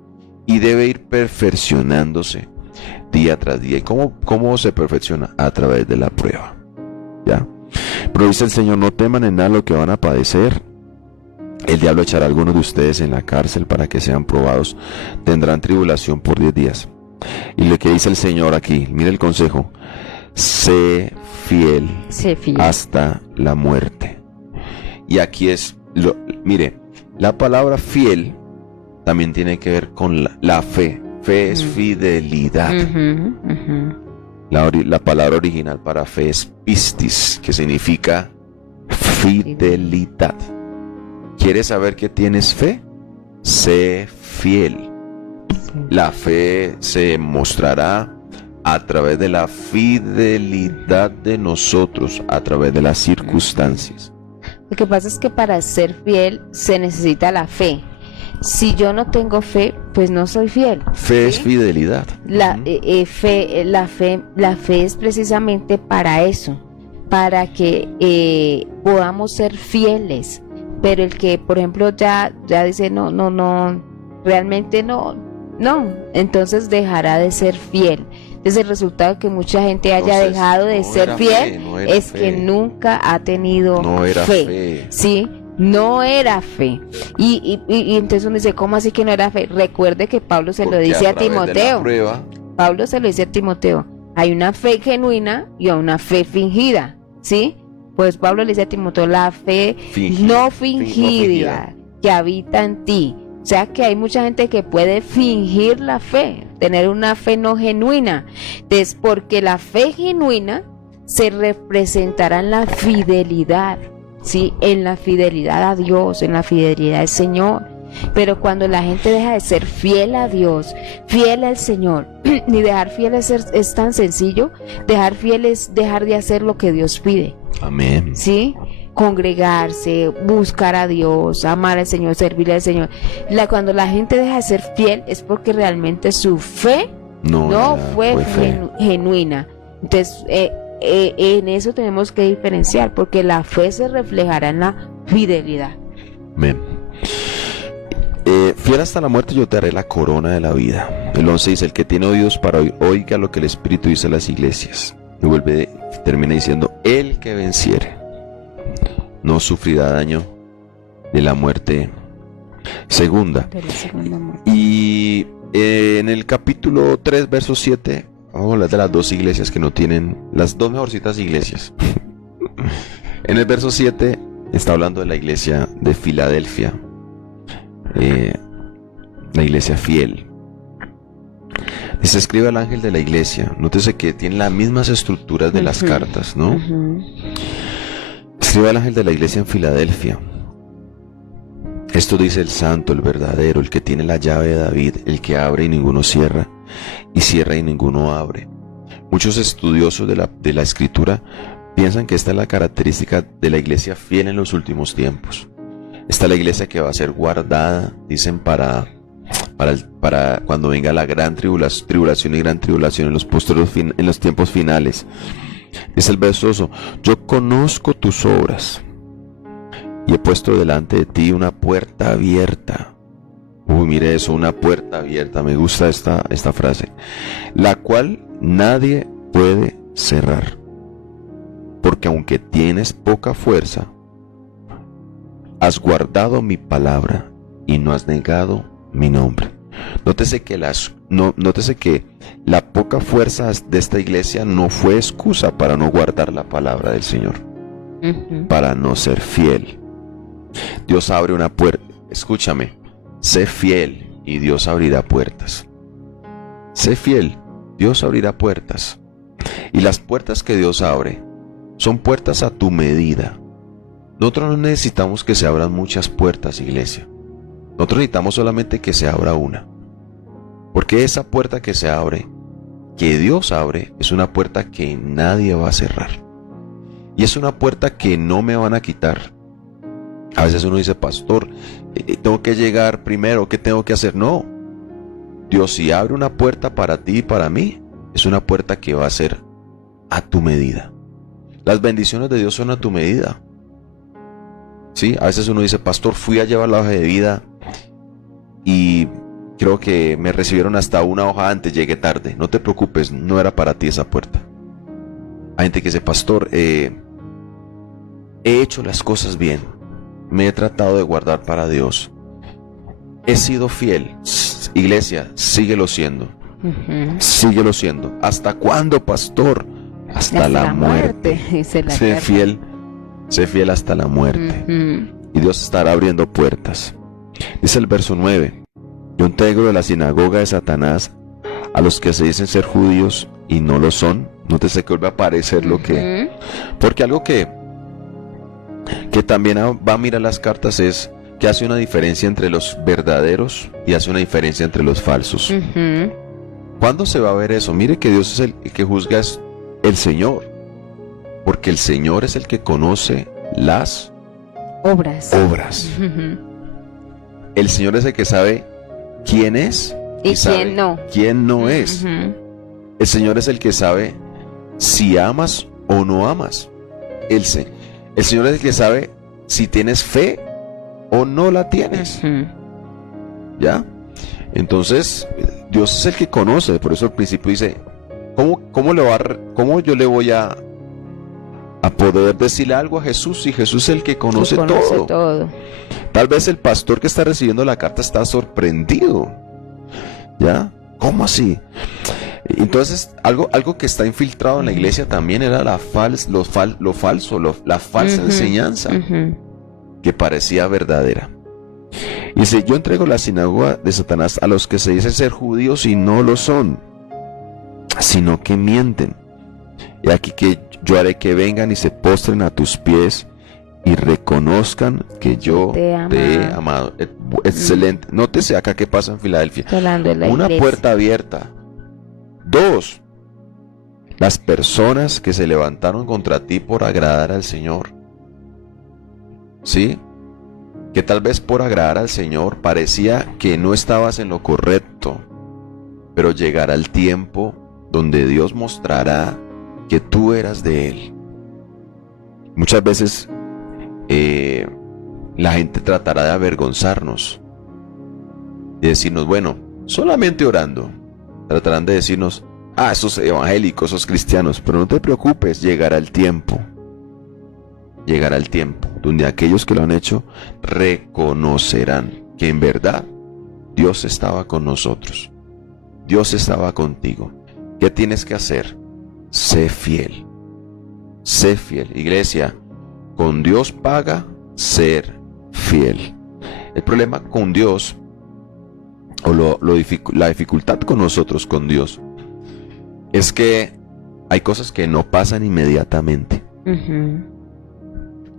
y debe ir perfeccionándose día tras día. ¿Y cómo se perfecciona? A través de la prueba. ¿Ya? Pero dice el Señor: no teman en nada lo que van a padecer. El diablo echará a algunos de ustedes en la cárcel para que sean probados. Tendrán tribulación por 10 días. Y lo que dice el Señor aquí, mire el consejo: sé fiel hasta la muerte. Y aquí mire, la palabra fiel también tiene que ver con la fe. Fe es fidelidad. La palabra original para fe es pistis, que significa fidelidad. ¿Quieres saber que tienes fe? Sé fiel. La fe se mostrará a través de la fidelidad de nosotros, a través de las circunstancias. Lo que pasa es que para ser fiel se necesita la fe. Si yo no tengo fe, pues no soy fiel. Fe es fidelidad. La fe es precisamente para eso, para que podamos ser fieles. Pero el que, por ejemplo, ya dice no, realmente no, entonces dejará de ser fiel. Entonces el resultado que mucha gente haya dejado de ser fiel es que nunca ha tenido fe. ¿Sí? No era fe. Y entonces uno dice, ¿cómo así que no era fe? Recuerde que Pablo se lo dice a Timoteo. Pablo se lo dice a Timoteo. Hay una fe genuina y una fe fingida. ¿Sí? Pues Pablo le dice a Timoteo, la fe no fingida que habita en ti. O sea que hay mucha gente que puede fingir la fe, tener una fe no genuina. Entonces, porque la fe genuina se representará en la fidelidad, ¿sí? En la fidelidad a Dios, en la fidelidad al Señor. Pero cuando la gente deja de ser fiel a Dios, fiel al Señor, ni dejar fiel es tan sencillo. Dejar fiel es dejar de hacer lo que Dios pide. Amén. ¿Sí? Congregarse, buscar a Dios, amar al Señor, servirle al Señor. Cuando la gente deja de ser fiel es porque realmente su fe no fue genuina. Entonces, en eso tenemos que diferenciar, porque la fe se reflejará en la fidelidad. Amén. Fiel hasta la muerte, yo te haré la corona de la vida. El 11 dice: el que tiene oídos para oír, oiga lo que el Espíritu dice a las iglesias. Y termina diciendo: el que venciere no sufrirá daño de la muerte segunda. Y en el capítulo 3, verso 7, vamos a hablar de las dos iglesias que no tienen, las dos mejorcitas iglesias. En el verso 7 está hablando de la iglesia de Filadelfia, la iglesia fiel. Se escribe al ángel de la iglesia. Nótese que tiene las mismas estructuras de las cartas, ¿no? Escribe al ángel de la iglesia en Filadelfia. Esto dice el santo, el verdadero, el que tiene la llave de David, el que abre y ninguno cierra, y cierra y ninguno abre. Muchos estudiosos de la escritura piensan que esta es la característica de la iglesia fiel en los últimos tiempos. Esta es la iglesia que va a ser guardada, dicen, para para cuando venga la gran tribulación y gran tribulación en los tiempos finales. Dice el verso 2: yo conozco tus obras y he puesto delante de ti una puerta abierta. Mire eso, una puerta abierta. Me gusta esta frase. La cual nadie puede cerrar. Porque aunque tienes poca fuerza, has guardado mi palabra y no has negado mi nombre. Nótese que la poca fuerza de esta iglesia no fue excusa para no guardar la palabra del Señor, para no ser fiel. Dios abre una puerta. Escúchame, sé fiel y Dios abrirá puertas. Sé fiel, Dios abrirá puertas. Y las puertas que Dios abre son puertas a tu medida. Nosotros no necesitamos que se abran muchas puertas, iglesia. Nosotros necesitamos solamente que se abra una. Porque esa puerta que se abre, que Dios abre, es una puerta que nadie va a cerrar. Y es una puerta que no me van a quitar. A veces uno dice, pastor, tengo que llegar primero, ¿qué tengo que hacer? No. Dios, si abre una puerta para ti y para mí, es una puerta que va a ser a tu medida. Las bendiciones de Dios son a tu medida. ¿Sí? A veces uno dice, pastor, fui a llevar la hoja de vida y creo que me recibieron hasta una hoja antes, llegué tarde. No te preocupes, no era para ti esa puerta. Hay gente que dice, pastor, he hecho las cosas bien, me he tratado de guardar para Dios, he sido fiel. Iglesia, síguelo siendo. Síguelo siendo. ¿Hasta cuándo, pastor? Hasta la muerte. Sé fiel hasta la muerte. Y Dios estará abriendo puertas. Dice el verso 9: yo integro de la sinagoga de Satanás a los que se dicen ser judíos y no lo son. Nótese que vuelve a aparecer lo que... Porque algo que también va a mirar las cartas es que hace una diferencia entre los verdaderos y hace una diferencia entre los falsos. ¿Cuándo se va a ver eso? Mire que Dios es el que juzga, es el Señor. Porque el Señor es el que conoce las obras. El Señor es el que sabe quién es y quién no es. El Señor es el que sabe si amas o no amas. El Señor es el que sabe si tienes fe o no la tienes. ¿Ya? Entonces, Dios es el que conoce. Por eso al principio dice, ¿cómo yo le voy a poder decirle algo a Jesús si Jesús es el que conoce todo? Tal vez el pastor que está recibiendo la carta está sorprendido. ¿Ya? ¿Cómo así? Entonces, algo que está infiltrado en la iglesia también era la falsa enseñanza que parecía verdadera. Dice, yo entrego la sinagoga de Satanás a los que se dicen ser judíos y no lo son, sino que mienten. Y aquí que yo haré que vengan y se postren a tus pies y reconozcan que yo te he amado. Excelente. Nótese acá qué pasa en Filadelfia. Una puerta abierta. 2. Las personas que se levantaron contra ti por agradar al Señor. ¿Sí? Que tal vez por agradar al Señor parecía que no estabas en lo correcto, pero llegará el tiempo donde Dios mostrará que tú eras de Él. Muchas veces la gente tratará de avergonzarnos, de decirnos, bueno, solamente orando. Tratarán de decirnos, esos evangélicos, esos cristianos, pero no te preocupes, llegará el tiempo donde aquellos que lo han hecho reconocerán que en verdad Dios estaba con nosotros, Dios estaba contigo. ¿Qué tienes que hacer? Sé fiel, iglesia. Con Dios paga ser fiel. El problema con Dios, o la dificultad con nosotros, con Dios, es que hay cosas que no pasan inmediatamente.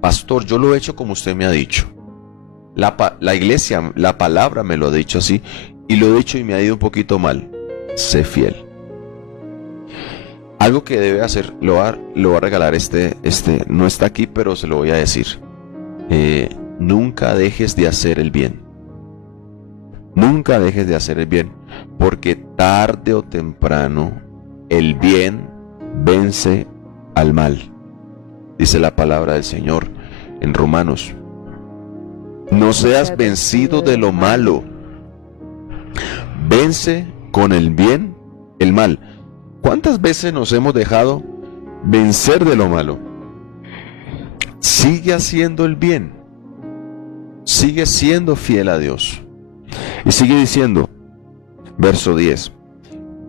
Pastor, yo lo he hecho como usted me ha dicho. La iglesia, la palabra me lo ha dicho así, y lo he dicho y me ha ido un poquito mal. Sé fiel. Algo que debe hacer, lo va a regalar no está aquí, pero se lo voy a decir. Nunca dejes de hacer el bien. Nunca dejes de hacer el bien, porque tarde o temprano el bien vence al mal. Dice la palabra del Señor en Romanos. No seas vencido de lo malo. Vence con el bien el mal. ¿Cuántas veces nos hemos dejado vencer de lo malo? Sigue haciendo el bien. Sigue siendo fiel a Dios. Y sigue diciendo, verso 10,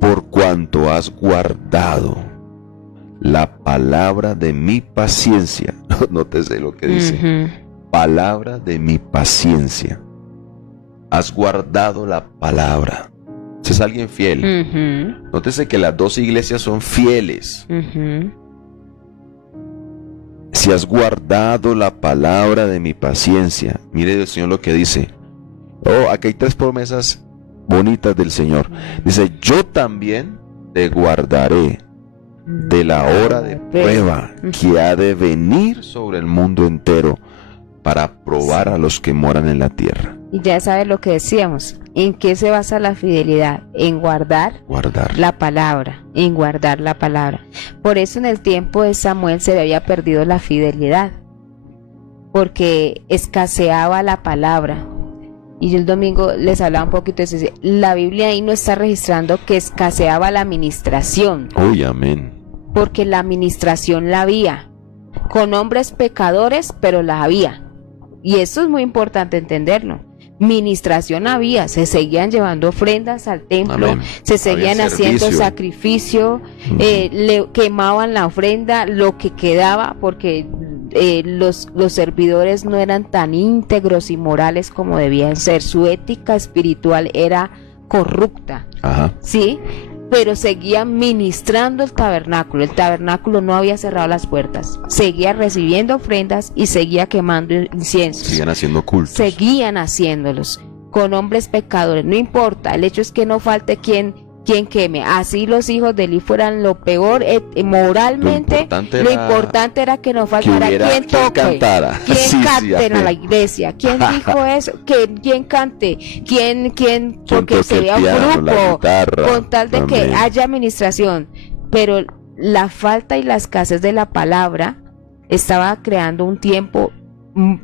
por cuanto has guardado la palabra de mi paciencia. Nótese lo que dice. Palabra de mi paciencia. Has guardado la palabra. Si es alguien fiel. Nótese que las dos iglesias son fieles. Si has guardado la palabra de mi paciencia. Mire el Señor lo que dice. Oh, aquí hay 3 promesas bonitas del Señor. Dice, yo también te guardaré de la hora de prueba que ha de venir sobre el mundo entero para probar a los que moran en la tierra. Y ya sabes lo que decíamos. ¿En qué se basa la fidelidad? En guardar la palabra. En guardar la palabra. Por eso en el tiempo de Samuel se le había perdido la fidelidad. Porque escaseaba la palabra. Y yo el domingo les hablaba un poquito de eso. La Biblia ahí no está registrando que escaseaba la administración. Uy, amén. Porque la administración la había. Con hombres pecadores, pero la había. Y eso es muy importante entenderlo. Ministración había, se seguían llevando ofrendas al templo, amén. Se seguían haciendo sacrificio, le quemaban la ofrenda, lo que quedaba, porque los servidores no eran tan íntegros y morales como debían ser. Su ética espiritual era corrupta. Ajá. ¿Sí? Pero seguían ministrando el tabernáculo. El tabernáculo no había cerrado las puertas. Seguía recibiendo ofrendas y seguía quemando inciensos. Seguían haciendo cultos. Seguían haciéndolos con hombres pecadores. No importa, el hecho es que no falte quien queme. Así los hijos de Eli fueran lo peor moralmente. Lo importante era que no faltara quien toque, cantara. Quien cante en la iglesia. ¿Quién dijo eso? Quien cante. ¿Quién? Porque sería un grupo. Con tal de que haya administración. Pero la falta y la escasez de la palabra estaba creando un tiempo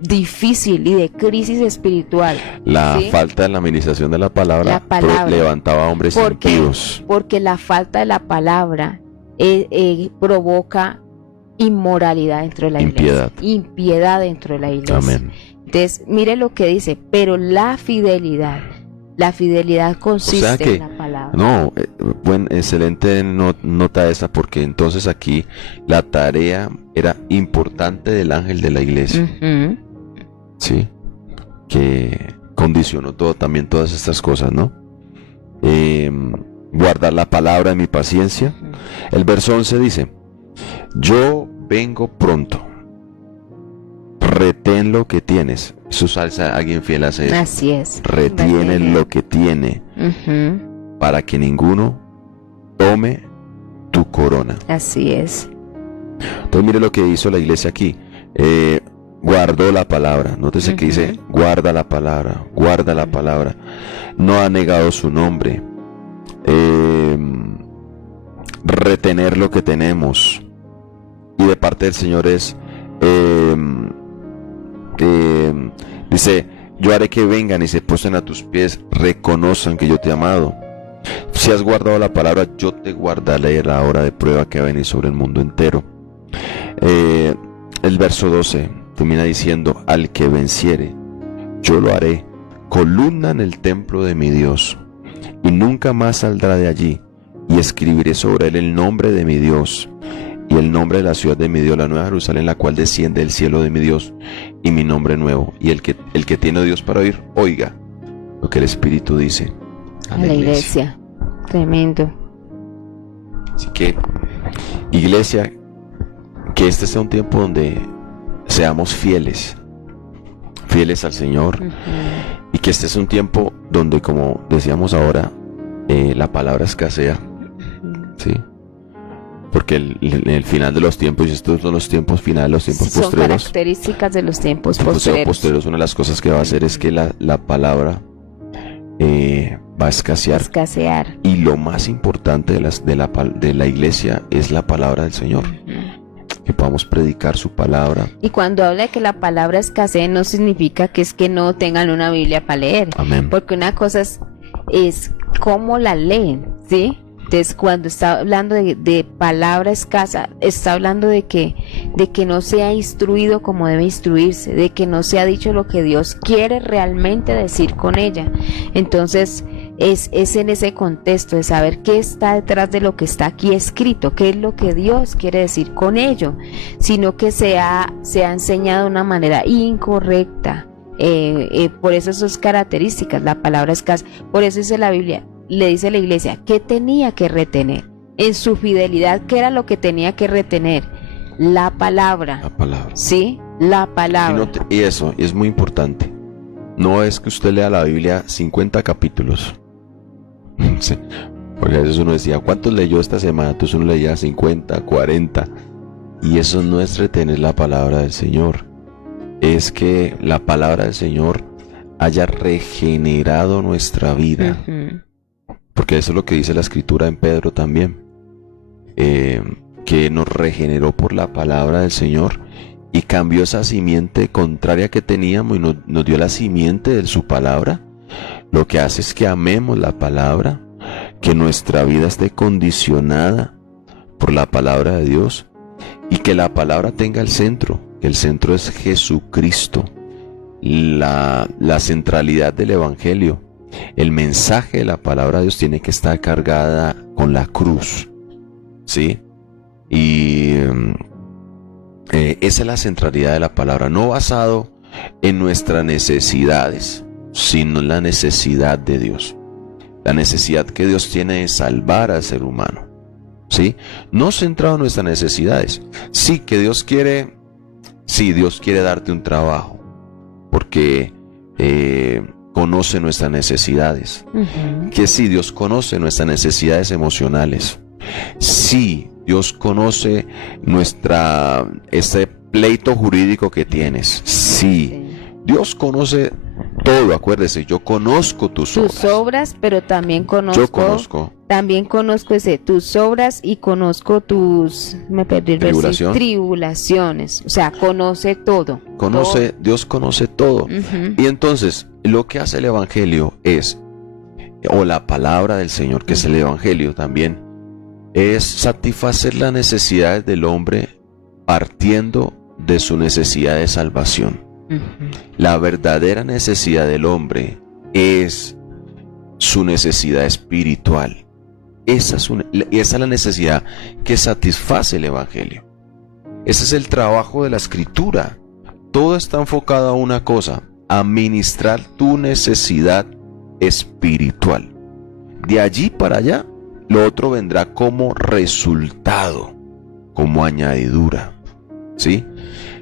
difícil y de crisis espiritual. La falta de la administración de la palabra levantaba hombres impíos. Porque la falta de la palabra provoca inmoralidad dentro de la iglesia. Impiedad dentro de la iglesia. Amén. Entonces, mire lo que dice, pero la fidelidad consiste en la palabra. No, excelente nota esa, porque entonces aquí la tarea era importante del ángel de la iglesia. Sí, que condicionó también todas estas cosas, ¿no? Guardar la palabra de mi paciencia. El verso 11 dice, yo vengo pronto, retén lo que tienes. Su salsa, alguien fiel hace eso. Así es. Retiene lo que tiene, para que ninguno tome tu corona. Así es. Entonces mire lo que hizo la iglesia aquí. Guardó la palabra. Nótese que dice, guarda la palabra, guarda la palabra. No ha negado su nombre. Retener lo que tenemos. Y de parte del Señor es... dice, yo haré que vengan y se posen a tus pies, reconozcan que yo te he amado. Si has guardado la palabra, yo te guardaré la hora de prueba que va a venir sobre el mundo entero. El verso 12 termina diciendo, al que venciere, yo lo haré columna en el templo de mi Dios, y nunca más saldrá de allí, y escribiré sobre él el nombre de mi Dios, y el nombre de la ciudad de mi Dios, la nueva Jerusalén, la cual desciende del cielo de mi Dios, y mi nombre nuevo. Y el que tiene Dios para oír, oiga lo que el Espíritu dice a la iglesia. Tremendo. Así que, iglesia, que este sea un tiempo donde seamos fieles al Señor, y que este sea un tiempo donde, como decíamos ahora, la palabra escasea, ¿sí? Porque el final de los tiempos, y estos son los tiempos finales, los tiempos postreros. Son características de los tiempos postreros. Una de las cosas que va a hacer es que la palabra va a escasear. Y lo más importante de la iglesia es la palabra del Señor. Que podamos predicar su palabra. Y cuando habla de que la palabra escasee, no significa que es que no tengan una Biblia para leer. Amén. Porque una cosa es cómo la leen, ¿sí? Entonces, cuando está hablando de palabra escasa, está hablando de que no sea instruido como debe instruirse, de que no sea dicho lo que Dios quiere realmente decir con ella. Entonces, es en ese contexto de saber qué está detrás de lo que está aquí escrito, qué es lo que Dios quiere decir con ello, sino que se ha enseñado de una manera incorrecta. Por eso sus características, la palabra escasa. Por eso dice la Biblia, le dice a la iglesia, ¿qué tenía que retener? En su fidelidad, ¿qué era lo que tenía que retener? La palabra. La palabra. ¿Sí? La palabra. Y eso es muy importante. No es que usted lea la Biblia 50 capítulos. Sí. Porque a veces uno decía, ¿cuántos leyó esta semana? Entonces uno leía 50, 40. Y eso no es retener la palabra del Señor. Es que la palabra del Señor haya regenerado nuestra vida. Porque eso es lo que dice la Escritura en Pedro también. Que nos regeneró por la palabra del Señor y cambió esa simiente contraria que teníamos y nos dio la simiente de su palabra. Lo que hace es que amemos la palabra, que nuestra vida esté condicionada por la palabra de Dios y que la palabra tenga el centro, que el centro es Jesucristo, la centralidad del Evangelio. El mensaje de la palabra de Dios tiene que estar cargada con la cruz, ¿sí? Y esa es la centralidad de la palabra, no basado en nuestras necesidades, sino en la necesidad de Dios. La necesidad que Dios tiene de salvar al ser humano, ¿sí? No centrado en nuestras necesidades. Sí, Dios quiere darte un trabajo, porque conoce nuestras necesidades. Que sí, Dios conoce nuestras necesidades emocionales. Sí, Dios conoce ese pleito jurídico que tienes. Sí, Dios conoce todo, acuérdese, yo conozco tus obras, pero también conozco. Yo conozco. También conozco tus obras y conozco tus, tribulaciones. O sea, conoce todo. Dios conoce todo. Y entonces, lo que hace el Evangelio o la palabra del Señor, que es el Evangelio también, es satisfacer las necesidades del hombre partiendo de su necesidad de salvación. La verdadera necesidad del hombre es su necesidad espiritual. Esa es la necesidad que satisface el Evangelio. Ese es el trabajo de la Escritura. Todo está enfocado a una cosa: a ministrar tu necesidad espiritual. De allí para allá, lo otro vendrá como resultado, como añadidura, ¿sí?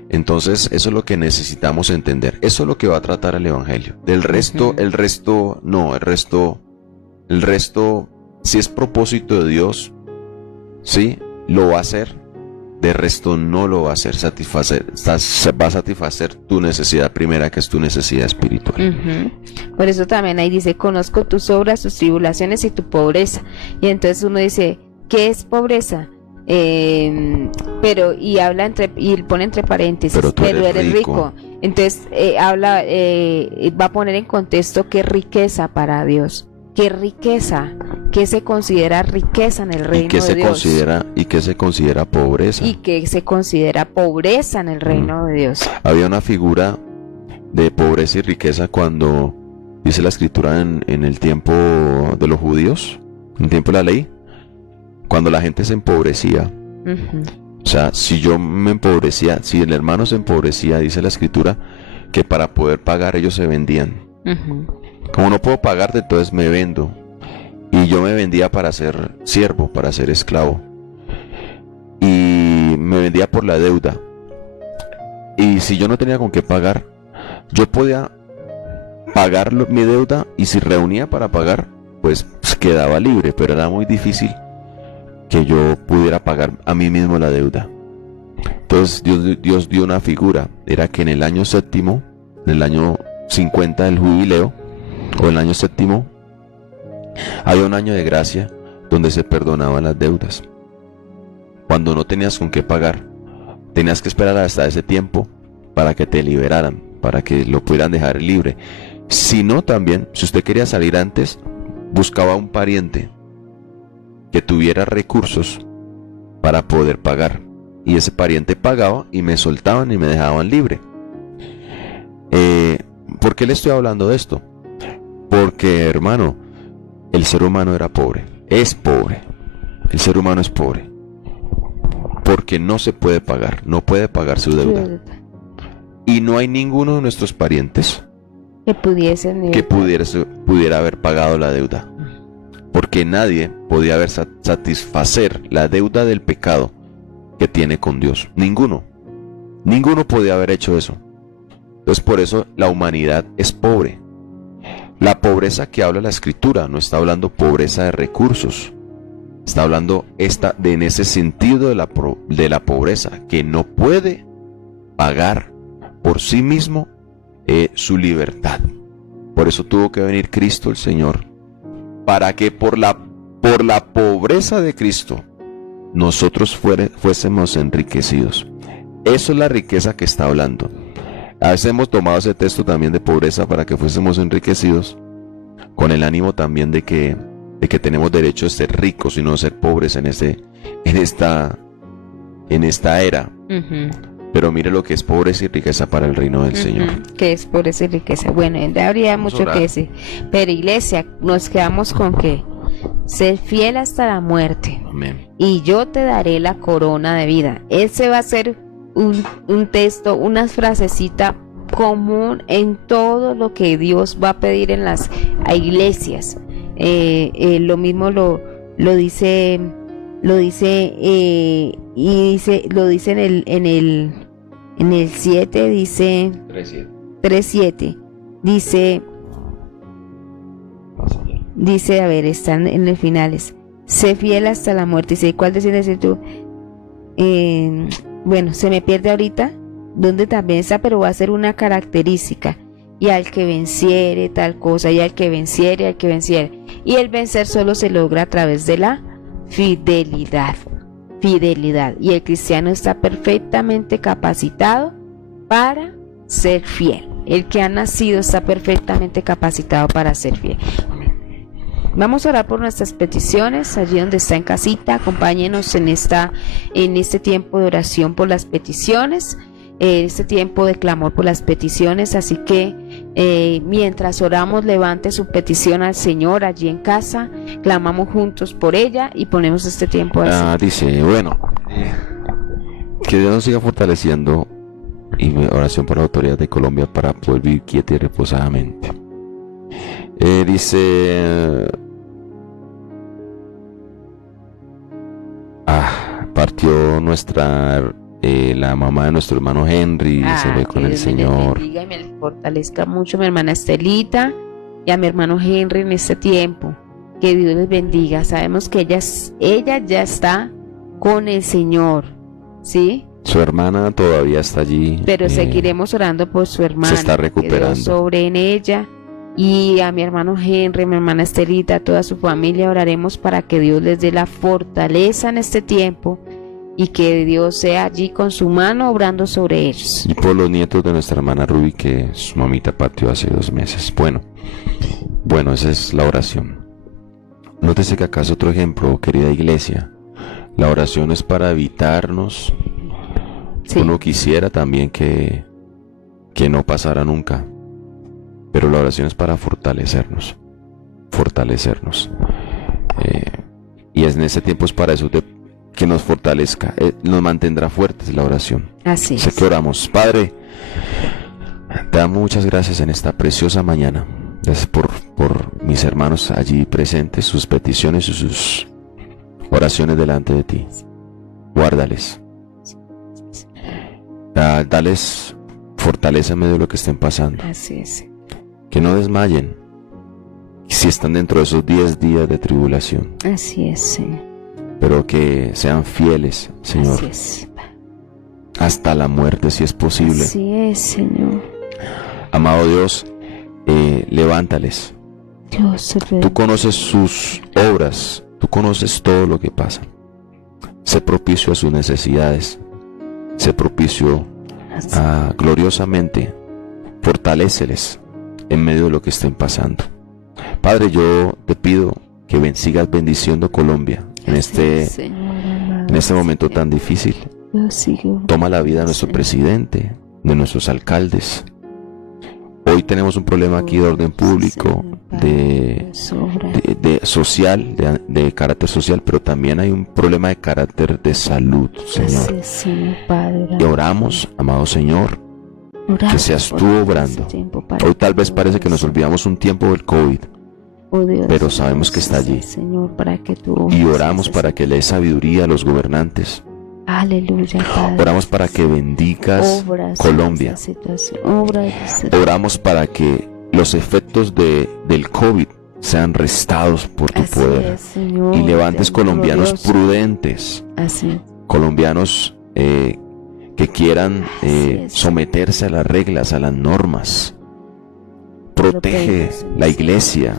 Entonces, eso es lo que necesitamos entender. Eso es lo que va a tratar el Evangelio. Del resto, el resto, si es propósito de Dios, sí, lo va a hacer. De resto no lo va a hacer, va a satisfacer tu necesidad primera, que es tu necesidad espiritual. Por eso también ahí dice, conozco tus obras, tus tribulaciones y tu pobreza. Y entonces uno dice, ¿qué es pobreza? Y pone entre paréntesis, pero eres rico. Entonces va a poner en contexto qué riqueza para Dios, qué riqueza, qué se considera riqueza en el reino de Dios, y qué se considera pobreza, y qué se considera pobreza en el reino de Dios. Había una figura de pobreza y riqueza cuando dice la Escritura en el tiempo de los judíos, en el tiempo de la ley, cuando la gente se empobrecía. O sea, si yo me empobrecía, si el hermano se empobrecía, dice la Escritura que para poder pagar ellos se vendían. Como no puedo pagarte, entonces me vendo. Y yo me vendía para ser siervo, para ser esclavo. Y me vendía por la deuda. Y si yo no tenía con qué pagar, yo podía pagar mi deuda, y si reunía para pagar, pues quedaba libre, pero era muy difícil que yo pudiera pagar a mí mismo la deuda. Entonces Dios dio una figura. Era que en el año séptimo, en el año 50 del jubileo, o el año séptimo, había un año de gracia donde se perdonaban las deudas. Cuando no tenías con qué pagar, tenías que esperar hasta ese tiempo para que te liberaran, para que lo pudieran dejar libre. Si no, también, si usted quería salir antes, buscaba un pariente que tuviera recursos para poder pagar, y ese pariente pagaba y me soltaban y me dejaban libre. ¿Por qué le estoy hablando de esto? Porque, hermano, el ser humano era pobre, es pobre, el ser humano es pobre, porque no se puede pagar, no puede pagar su deuda, y no hay ninguno de nuestros parientes que pudiera haber pagado la deuda, porque nadie podía haber satisfacer la deuda del pecado que tiene con Dios. Ninguno podía haber hecho eso. Entonces, por eso la humanidad es pobre. La pobreza que habla la Escritura no está hablando pobreza de recursos, está hablando en ese sentido de la pobreza, que no puede pagar por sí mismo su libertad. Por eso tuvo que venir Cristo el Señor, para que por la pobreza de Cristo nosotros fuésemos enriquecidos. Eso es la riqueza que está hablando. A veces hemos tomado ese texto también de pobreza para que fuésemos enriquecidos, con el ánimo también de que tenemos derecho a ser ricos y no ser pobres en esta era. Pero mire lo que es pobreza y riqueza para el reino del Señor. ¿Qué es pobreza y riqueza? Bueno, habría mucho que decir. Pero iglesia, nos quedamos con que ser fiel hasta la muerte. Amén. Y yo te daré la corona de vida. Ese va a ser un texto, una frasecita común en todo lo que Dios va a pedir en las iglesias. Lo mismo lo dice en el 7, dice 3:7, dice, a ver, están en los finales, sé fiel hasta la muerte. Dice, ¿cuál decir tú? Bueno, se me pierde ahorita donde también está, pero va a ser una característica. Y al que venciere tal cosa, y al que venciere. Y el vencer solo se logra a través de la fidelidad. Y el cristiano está perfectamente capacitado para ser fiel. El que ha nacido está perfectamente capacitado para ser fiel. Vamos a orar por nuestras peticiones, allí donde está en casita. Acompáñenos en este tiempo de oración por las peticiones, este tiempo de clamor por las peticiones. Así que mientras oramos, levante su petición al Señor allí en casa, clamamos juntos por ella y ponemos este tiempo al Señor. Dice, bueno, que Dios nos siga fortaleciendo, y oración por la autoridad de Colombia para poder vivir quieta y reposadamente. Dice, partió la mamá de nuestro hermano Henry, se fue con el Señor. Y me fortalezca mucho a mi hermana Estelita y a mi hermano Henry en este tiempo. Que Dios les bendiga. Sabemos que ella ya está con el Señor, ¿sí? Su hermana todavía está allí. Pero seguiremos orando por su hermana. Se está recuperando. Que Dios sobre en ella. Y a mi hermano Henry, a mi hermana Estelita, a toda su familia, oraremos para que Dios les dé la fortaleza en este tiempo y que Dios sea allí con su mano obrando sobre ellos. Y por los nietos de nuestra hermana Ruby, que su mamita partió hace 2 meses. Bueno, esa es la oración. Nótese que acá es otro ejemplo, querida iglesia. La oración es para evitarnos. Sí. Uno quisiera también que no pasara nunca. Pero la oración es para fortalecernos. Y en ese tiempo es para eso, que nos fortalezca, nos mantendrá fuertes la oración. Así es. Sé que oramos. Padre, te damos muchas gracias en esta preciosa mañana. Gracias por mis hermanos allí presentes, sus peticiones y sus oraciones delante de ti. Guárdales. Dales fortaleza en medio de lo que estén pasando. Así es. Que no desmayen si están dentro de esos 10 días de tribulación. Así es, Señor. Pero que sean fieles, Señor. Así es. Hasta la muerte, si es posible. Así es, Señor. Amado Dios, levántales Tú conoces sus obras, tú conoces todo lo que pasa. Sé propicio a sus necesidades, sé propicio gloriosamente, fortaléceles en medio de lo que estén pasando. Padre, yo te pido que sigas bendiciendo Colombia en este momento tan difícil. Toma la vida de nuestro presidente, de nuestros alcaldes. Hoy tenemos un problema aquí de orden público, de social, de carácter social, pero también hay un problema de carácter de salud, Señor. Y oramos, amado Señor, que seas tú obrando. Hoy tal vez parece que nos olvidamos un tiempo del COVID, pero sabemos que está allí. Y oramos para que le dé sabiduría a los gobernantes. Aleluya, Padre. Oramos para que bendigas Colombia. Oramos para que los efectos del COVID sean restados por tu poder. Y levantes colombianos prudentes. Colombianos que quieran someterse a las reglas, a las normas. Protege la iglesia,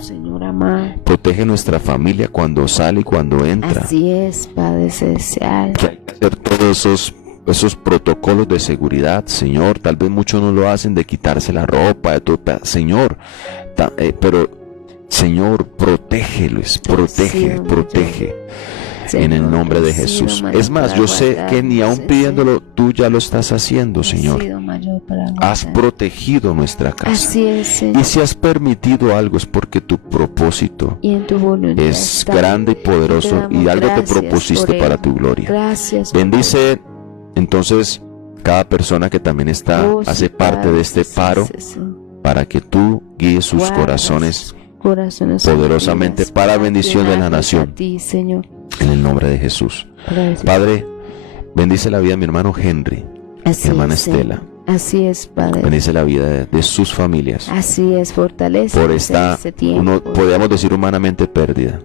protege nuestra familia cuando sale y cuando entra. Así es, Padre Celestial. Que hay que hacer todos esos protocolos de seguridad, Señor. Tal vez muchos no lo hacen, de quitarse la ropa, de todo, Señor. Pero, Señor, protégelos, protege. En el nombre de Jesús. Es más, yo sé que ni aún pidiéndolo, tú ya lo estás haciendo, Señor. Has protegido nuestra casa. Así es, Señor. Y si has permitido algo es porque tu propósito es grande y poderoso, y algo te propusiste para tu gloria. Gracias. Bendice entonces cada persona que también hace parte de este paro, para que tú guíes sus corazones poderosamente para bendición de la nación. En el nombre de Jesús. Padre, bendice la vida de mi hermano Henry, mi hermana Estela. Así es, Padre. Bendice la vida de sus familias. Así es, fortalece. Por esta, podríamos decir humanamente pérdida,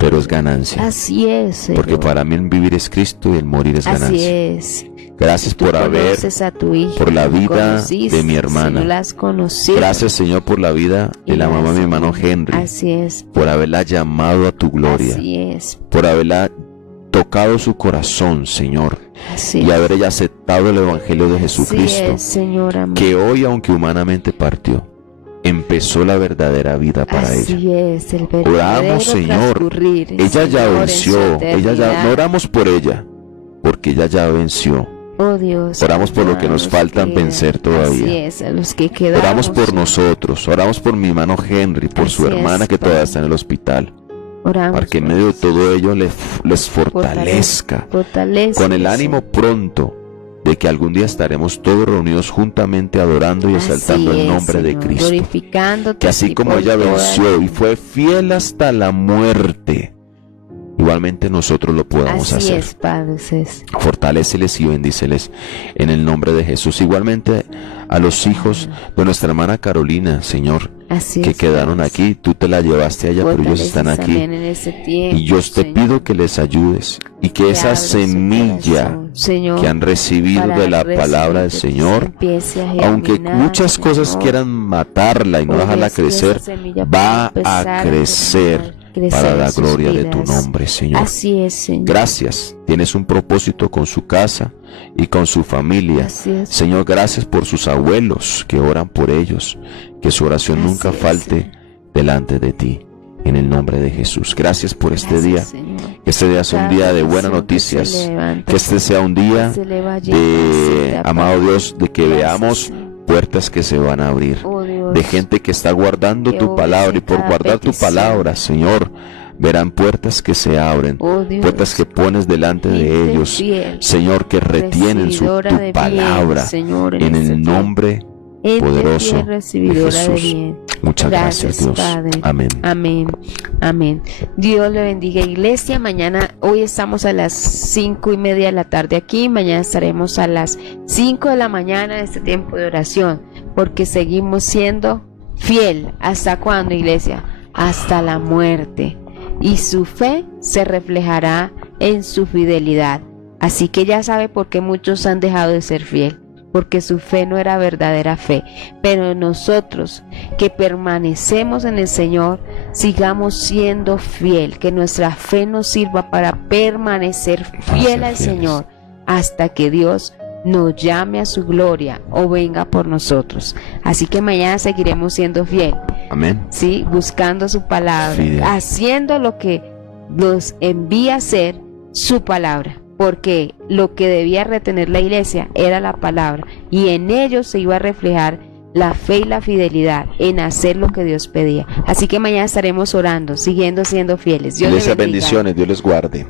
pero es ganancia. Así es, Señor. Porque para mí el vivir es Cristo y el morir es ganancia. Así es. Gracias por por la vida de mi hermana. Gracias, Señor, por la vida de la mamá de mi hermano Henry. Así es. Por haberla llamado a tu gloria. Así es. Por haberla tocado su corazón, Señor. Así y haber ella aceptado el Evangelio de Jesucristo. Así es, Señor, amén. Que hoy, aunque humanamente partió, empezó la verdadera vida para ella. Así es, el verdadero oramos, Señor. Ella ya venció. No oramos por ella, porque ella ya venció. Oh Dios, oramos por lo que nos faltan vencer todavía. Así es, a los que quedamos. Oramos por nosotros, oramos por mi hermano Henry, por su hermana que todavía está en el hospital. Oramos para que en medio de todo ello les fortalezca con el ánimo pronto de que algún día estaremos todos reunidos juntamente adorando y exaltando el nombre de Cristo. Que así como ella venció y fue fiel hasta la muerte, igualmente nosotros lo podamos hacer. Así es, Padre. Fortaléceles y bendíceles en el nombre de Jesús. Igualmente a los hijos de nuestra hermana Carolina, Señor, que quedaron aquí. Tú te la llevaste a ella, pero ellos están aquí. Y yo te pido que les ayudes y que esa semilla que han recibido de la palabra del Señor, aunque muchas cosas quieran matarla y no dejarla crecer, va a crecer para la gloria de tu nombre, Señor. Así es, Señor. Gracias. Tienes un propósito con su casa y con su familia. Señor, gracias por sus abuelos que oran por ellos. Que su oración nunca falte delante de ti. En el nombre de Jesús. Gracias por este día. Señor. Que este día sea un día de buenas noticias. Que este sea un día de, amado Dios, de que veamos puertas que se van a abrir. De gente que está guardando tu palabra, y por guardar tu palabra, Señor, verán puertas que se abren, puertas que pones delante de ellos, Señor, que retienen tu palabra, en el nombre poderoso de Jesús. Muchas gracias, Dios. Padre. Amén. Amén. Amén. Dios le bendiga, iglesia. Hoy estamos a las 5:30 de la tarde aquí. Mañana estaremos a las 5 de la mañana en este tiempo de oración, porque seguimos siendo fiel. ¿Hasta cuándo, iglesia? Hasta la muerte. Y su fe se reflejará en su fidelidad. Así que ya sabe por qué muchos han dejado de ser fiel. porque su fe no era verdadera fe. Pero nosotros que permanecemos en el Señor, sigamos siendo fiel, que nuestra fe nos sirva para permanecer fiel al Señor hasta que Dios nos llame a su gloria o venga por nosotros. Así que mañana seguiremos siendo fiel. Amén. Sí, buscando su palabra, Fidel. haciendo lo que nos envía a hacer su palabra, porque lo que debía retener la iglesia era la palabra, y en ello se iba a reflejar la fe y la fidelidad en hacer lo que Dios pedía. Así que mañana estaremos orando, siguiendo siendo fieles. Dios les bendiga. Bendiciones, Dios les guarde.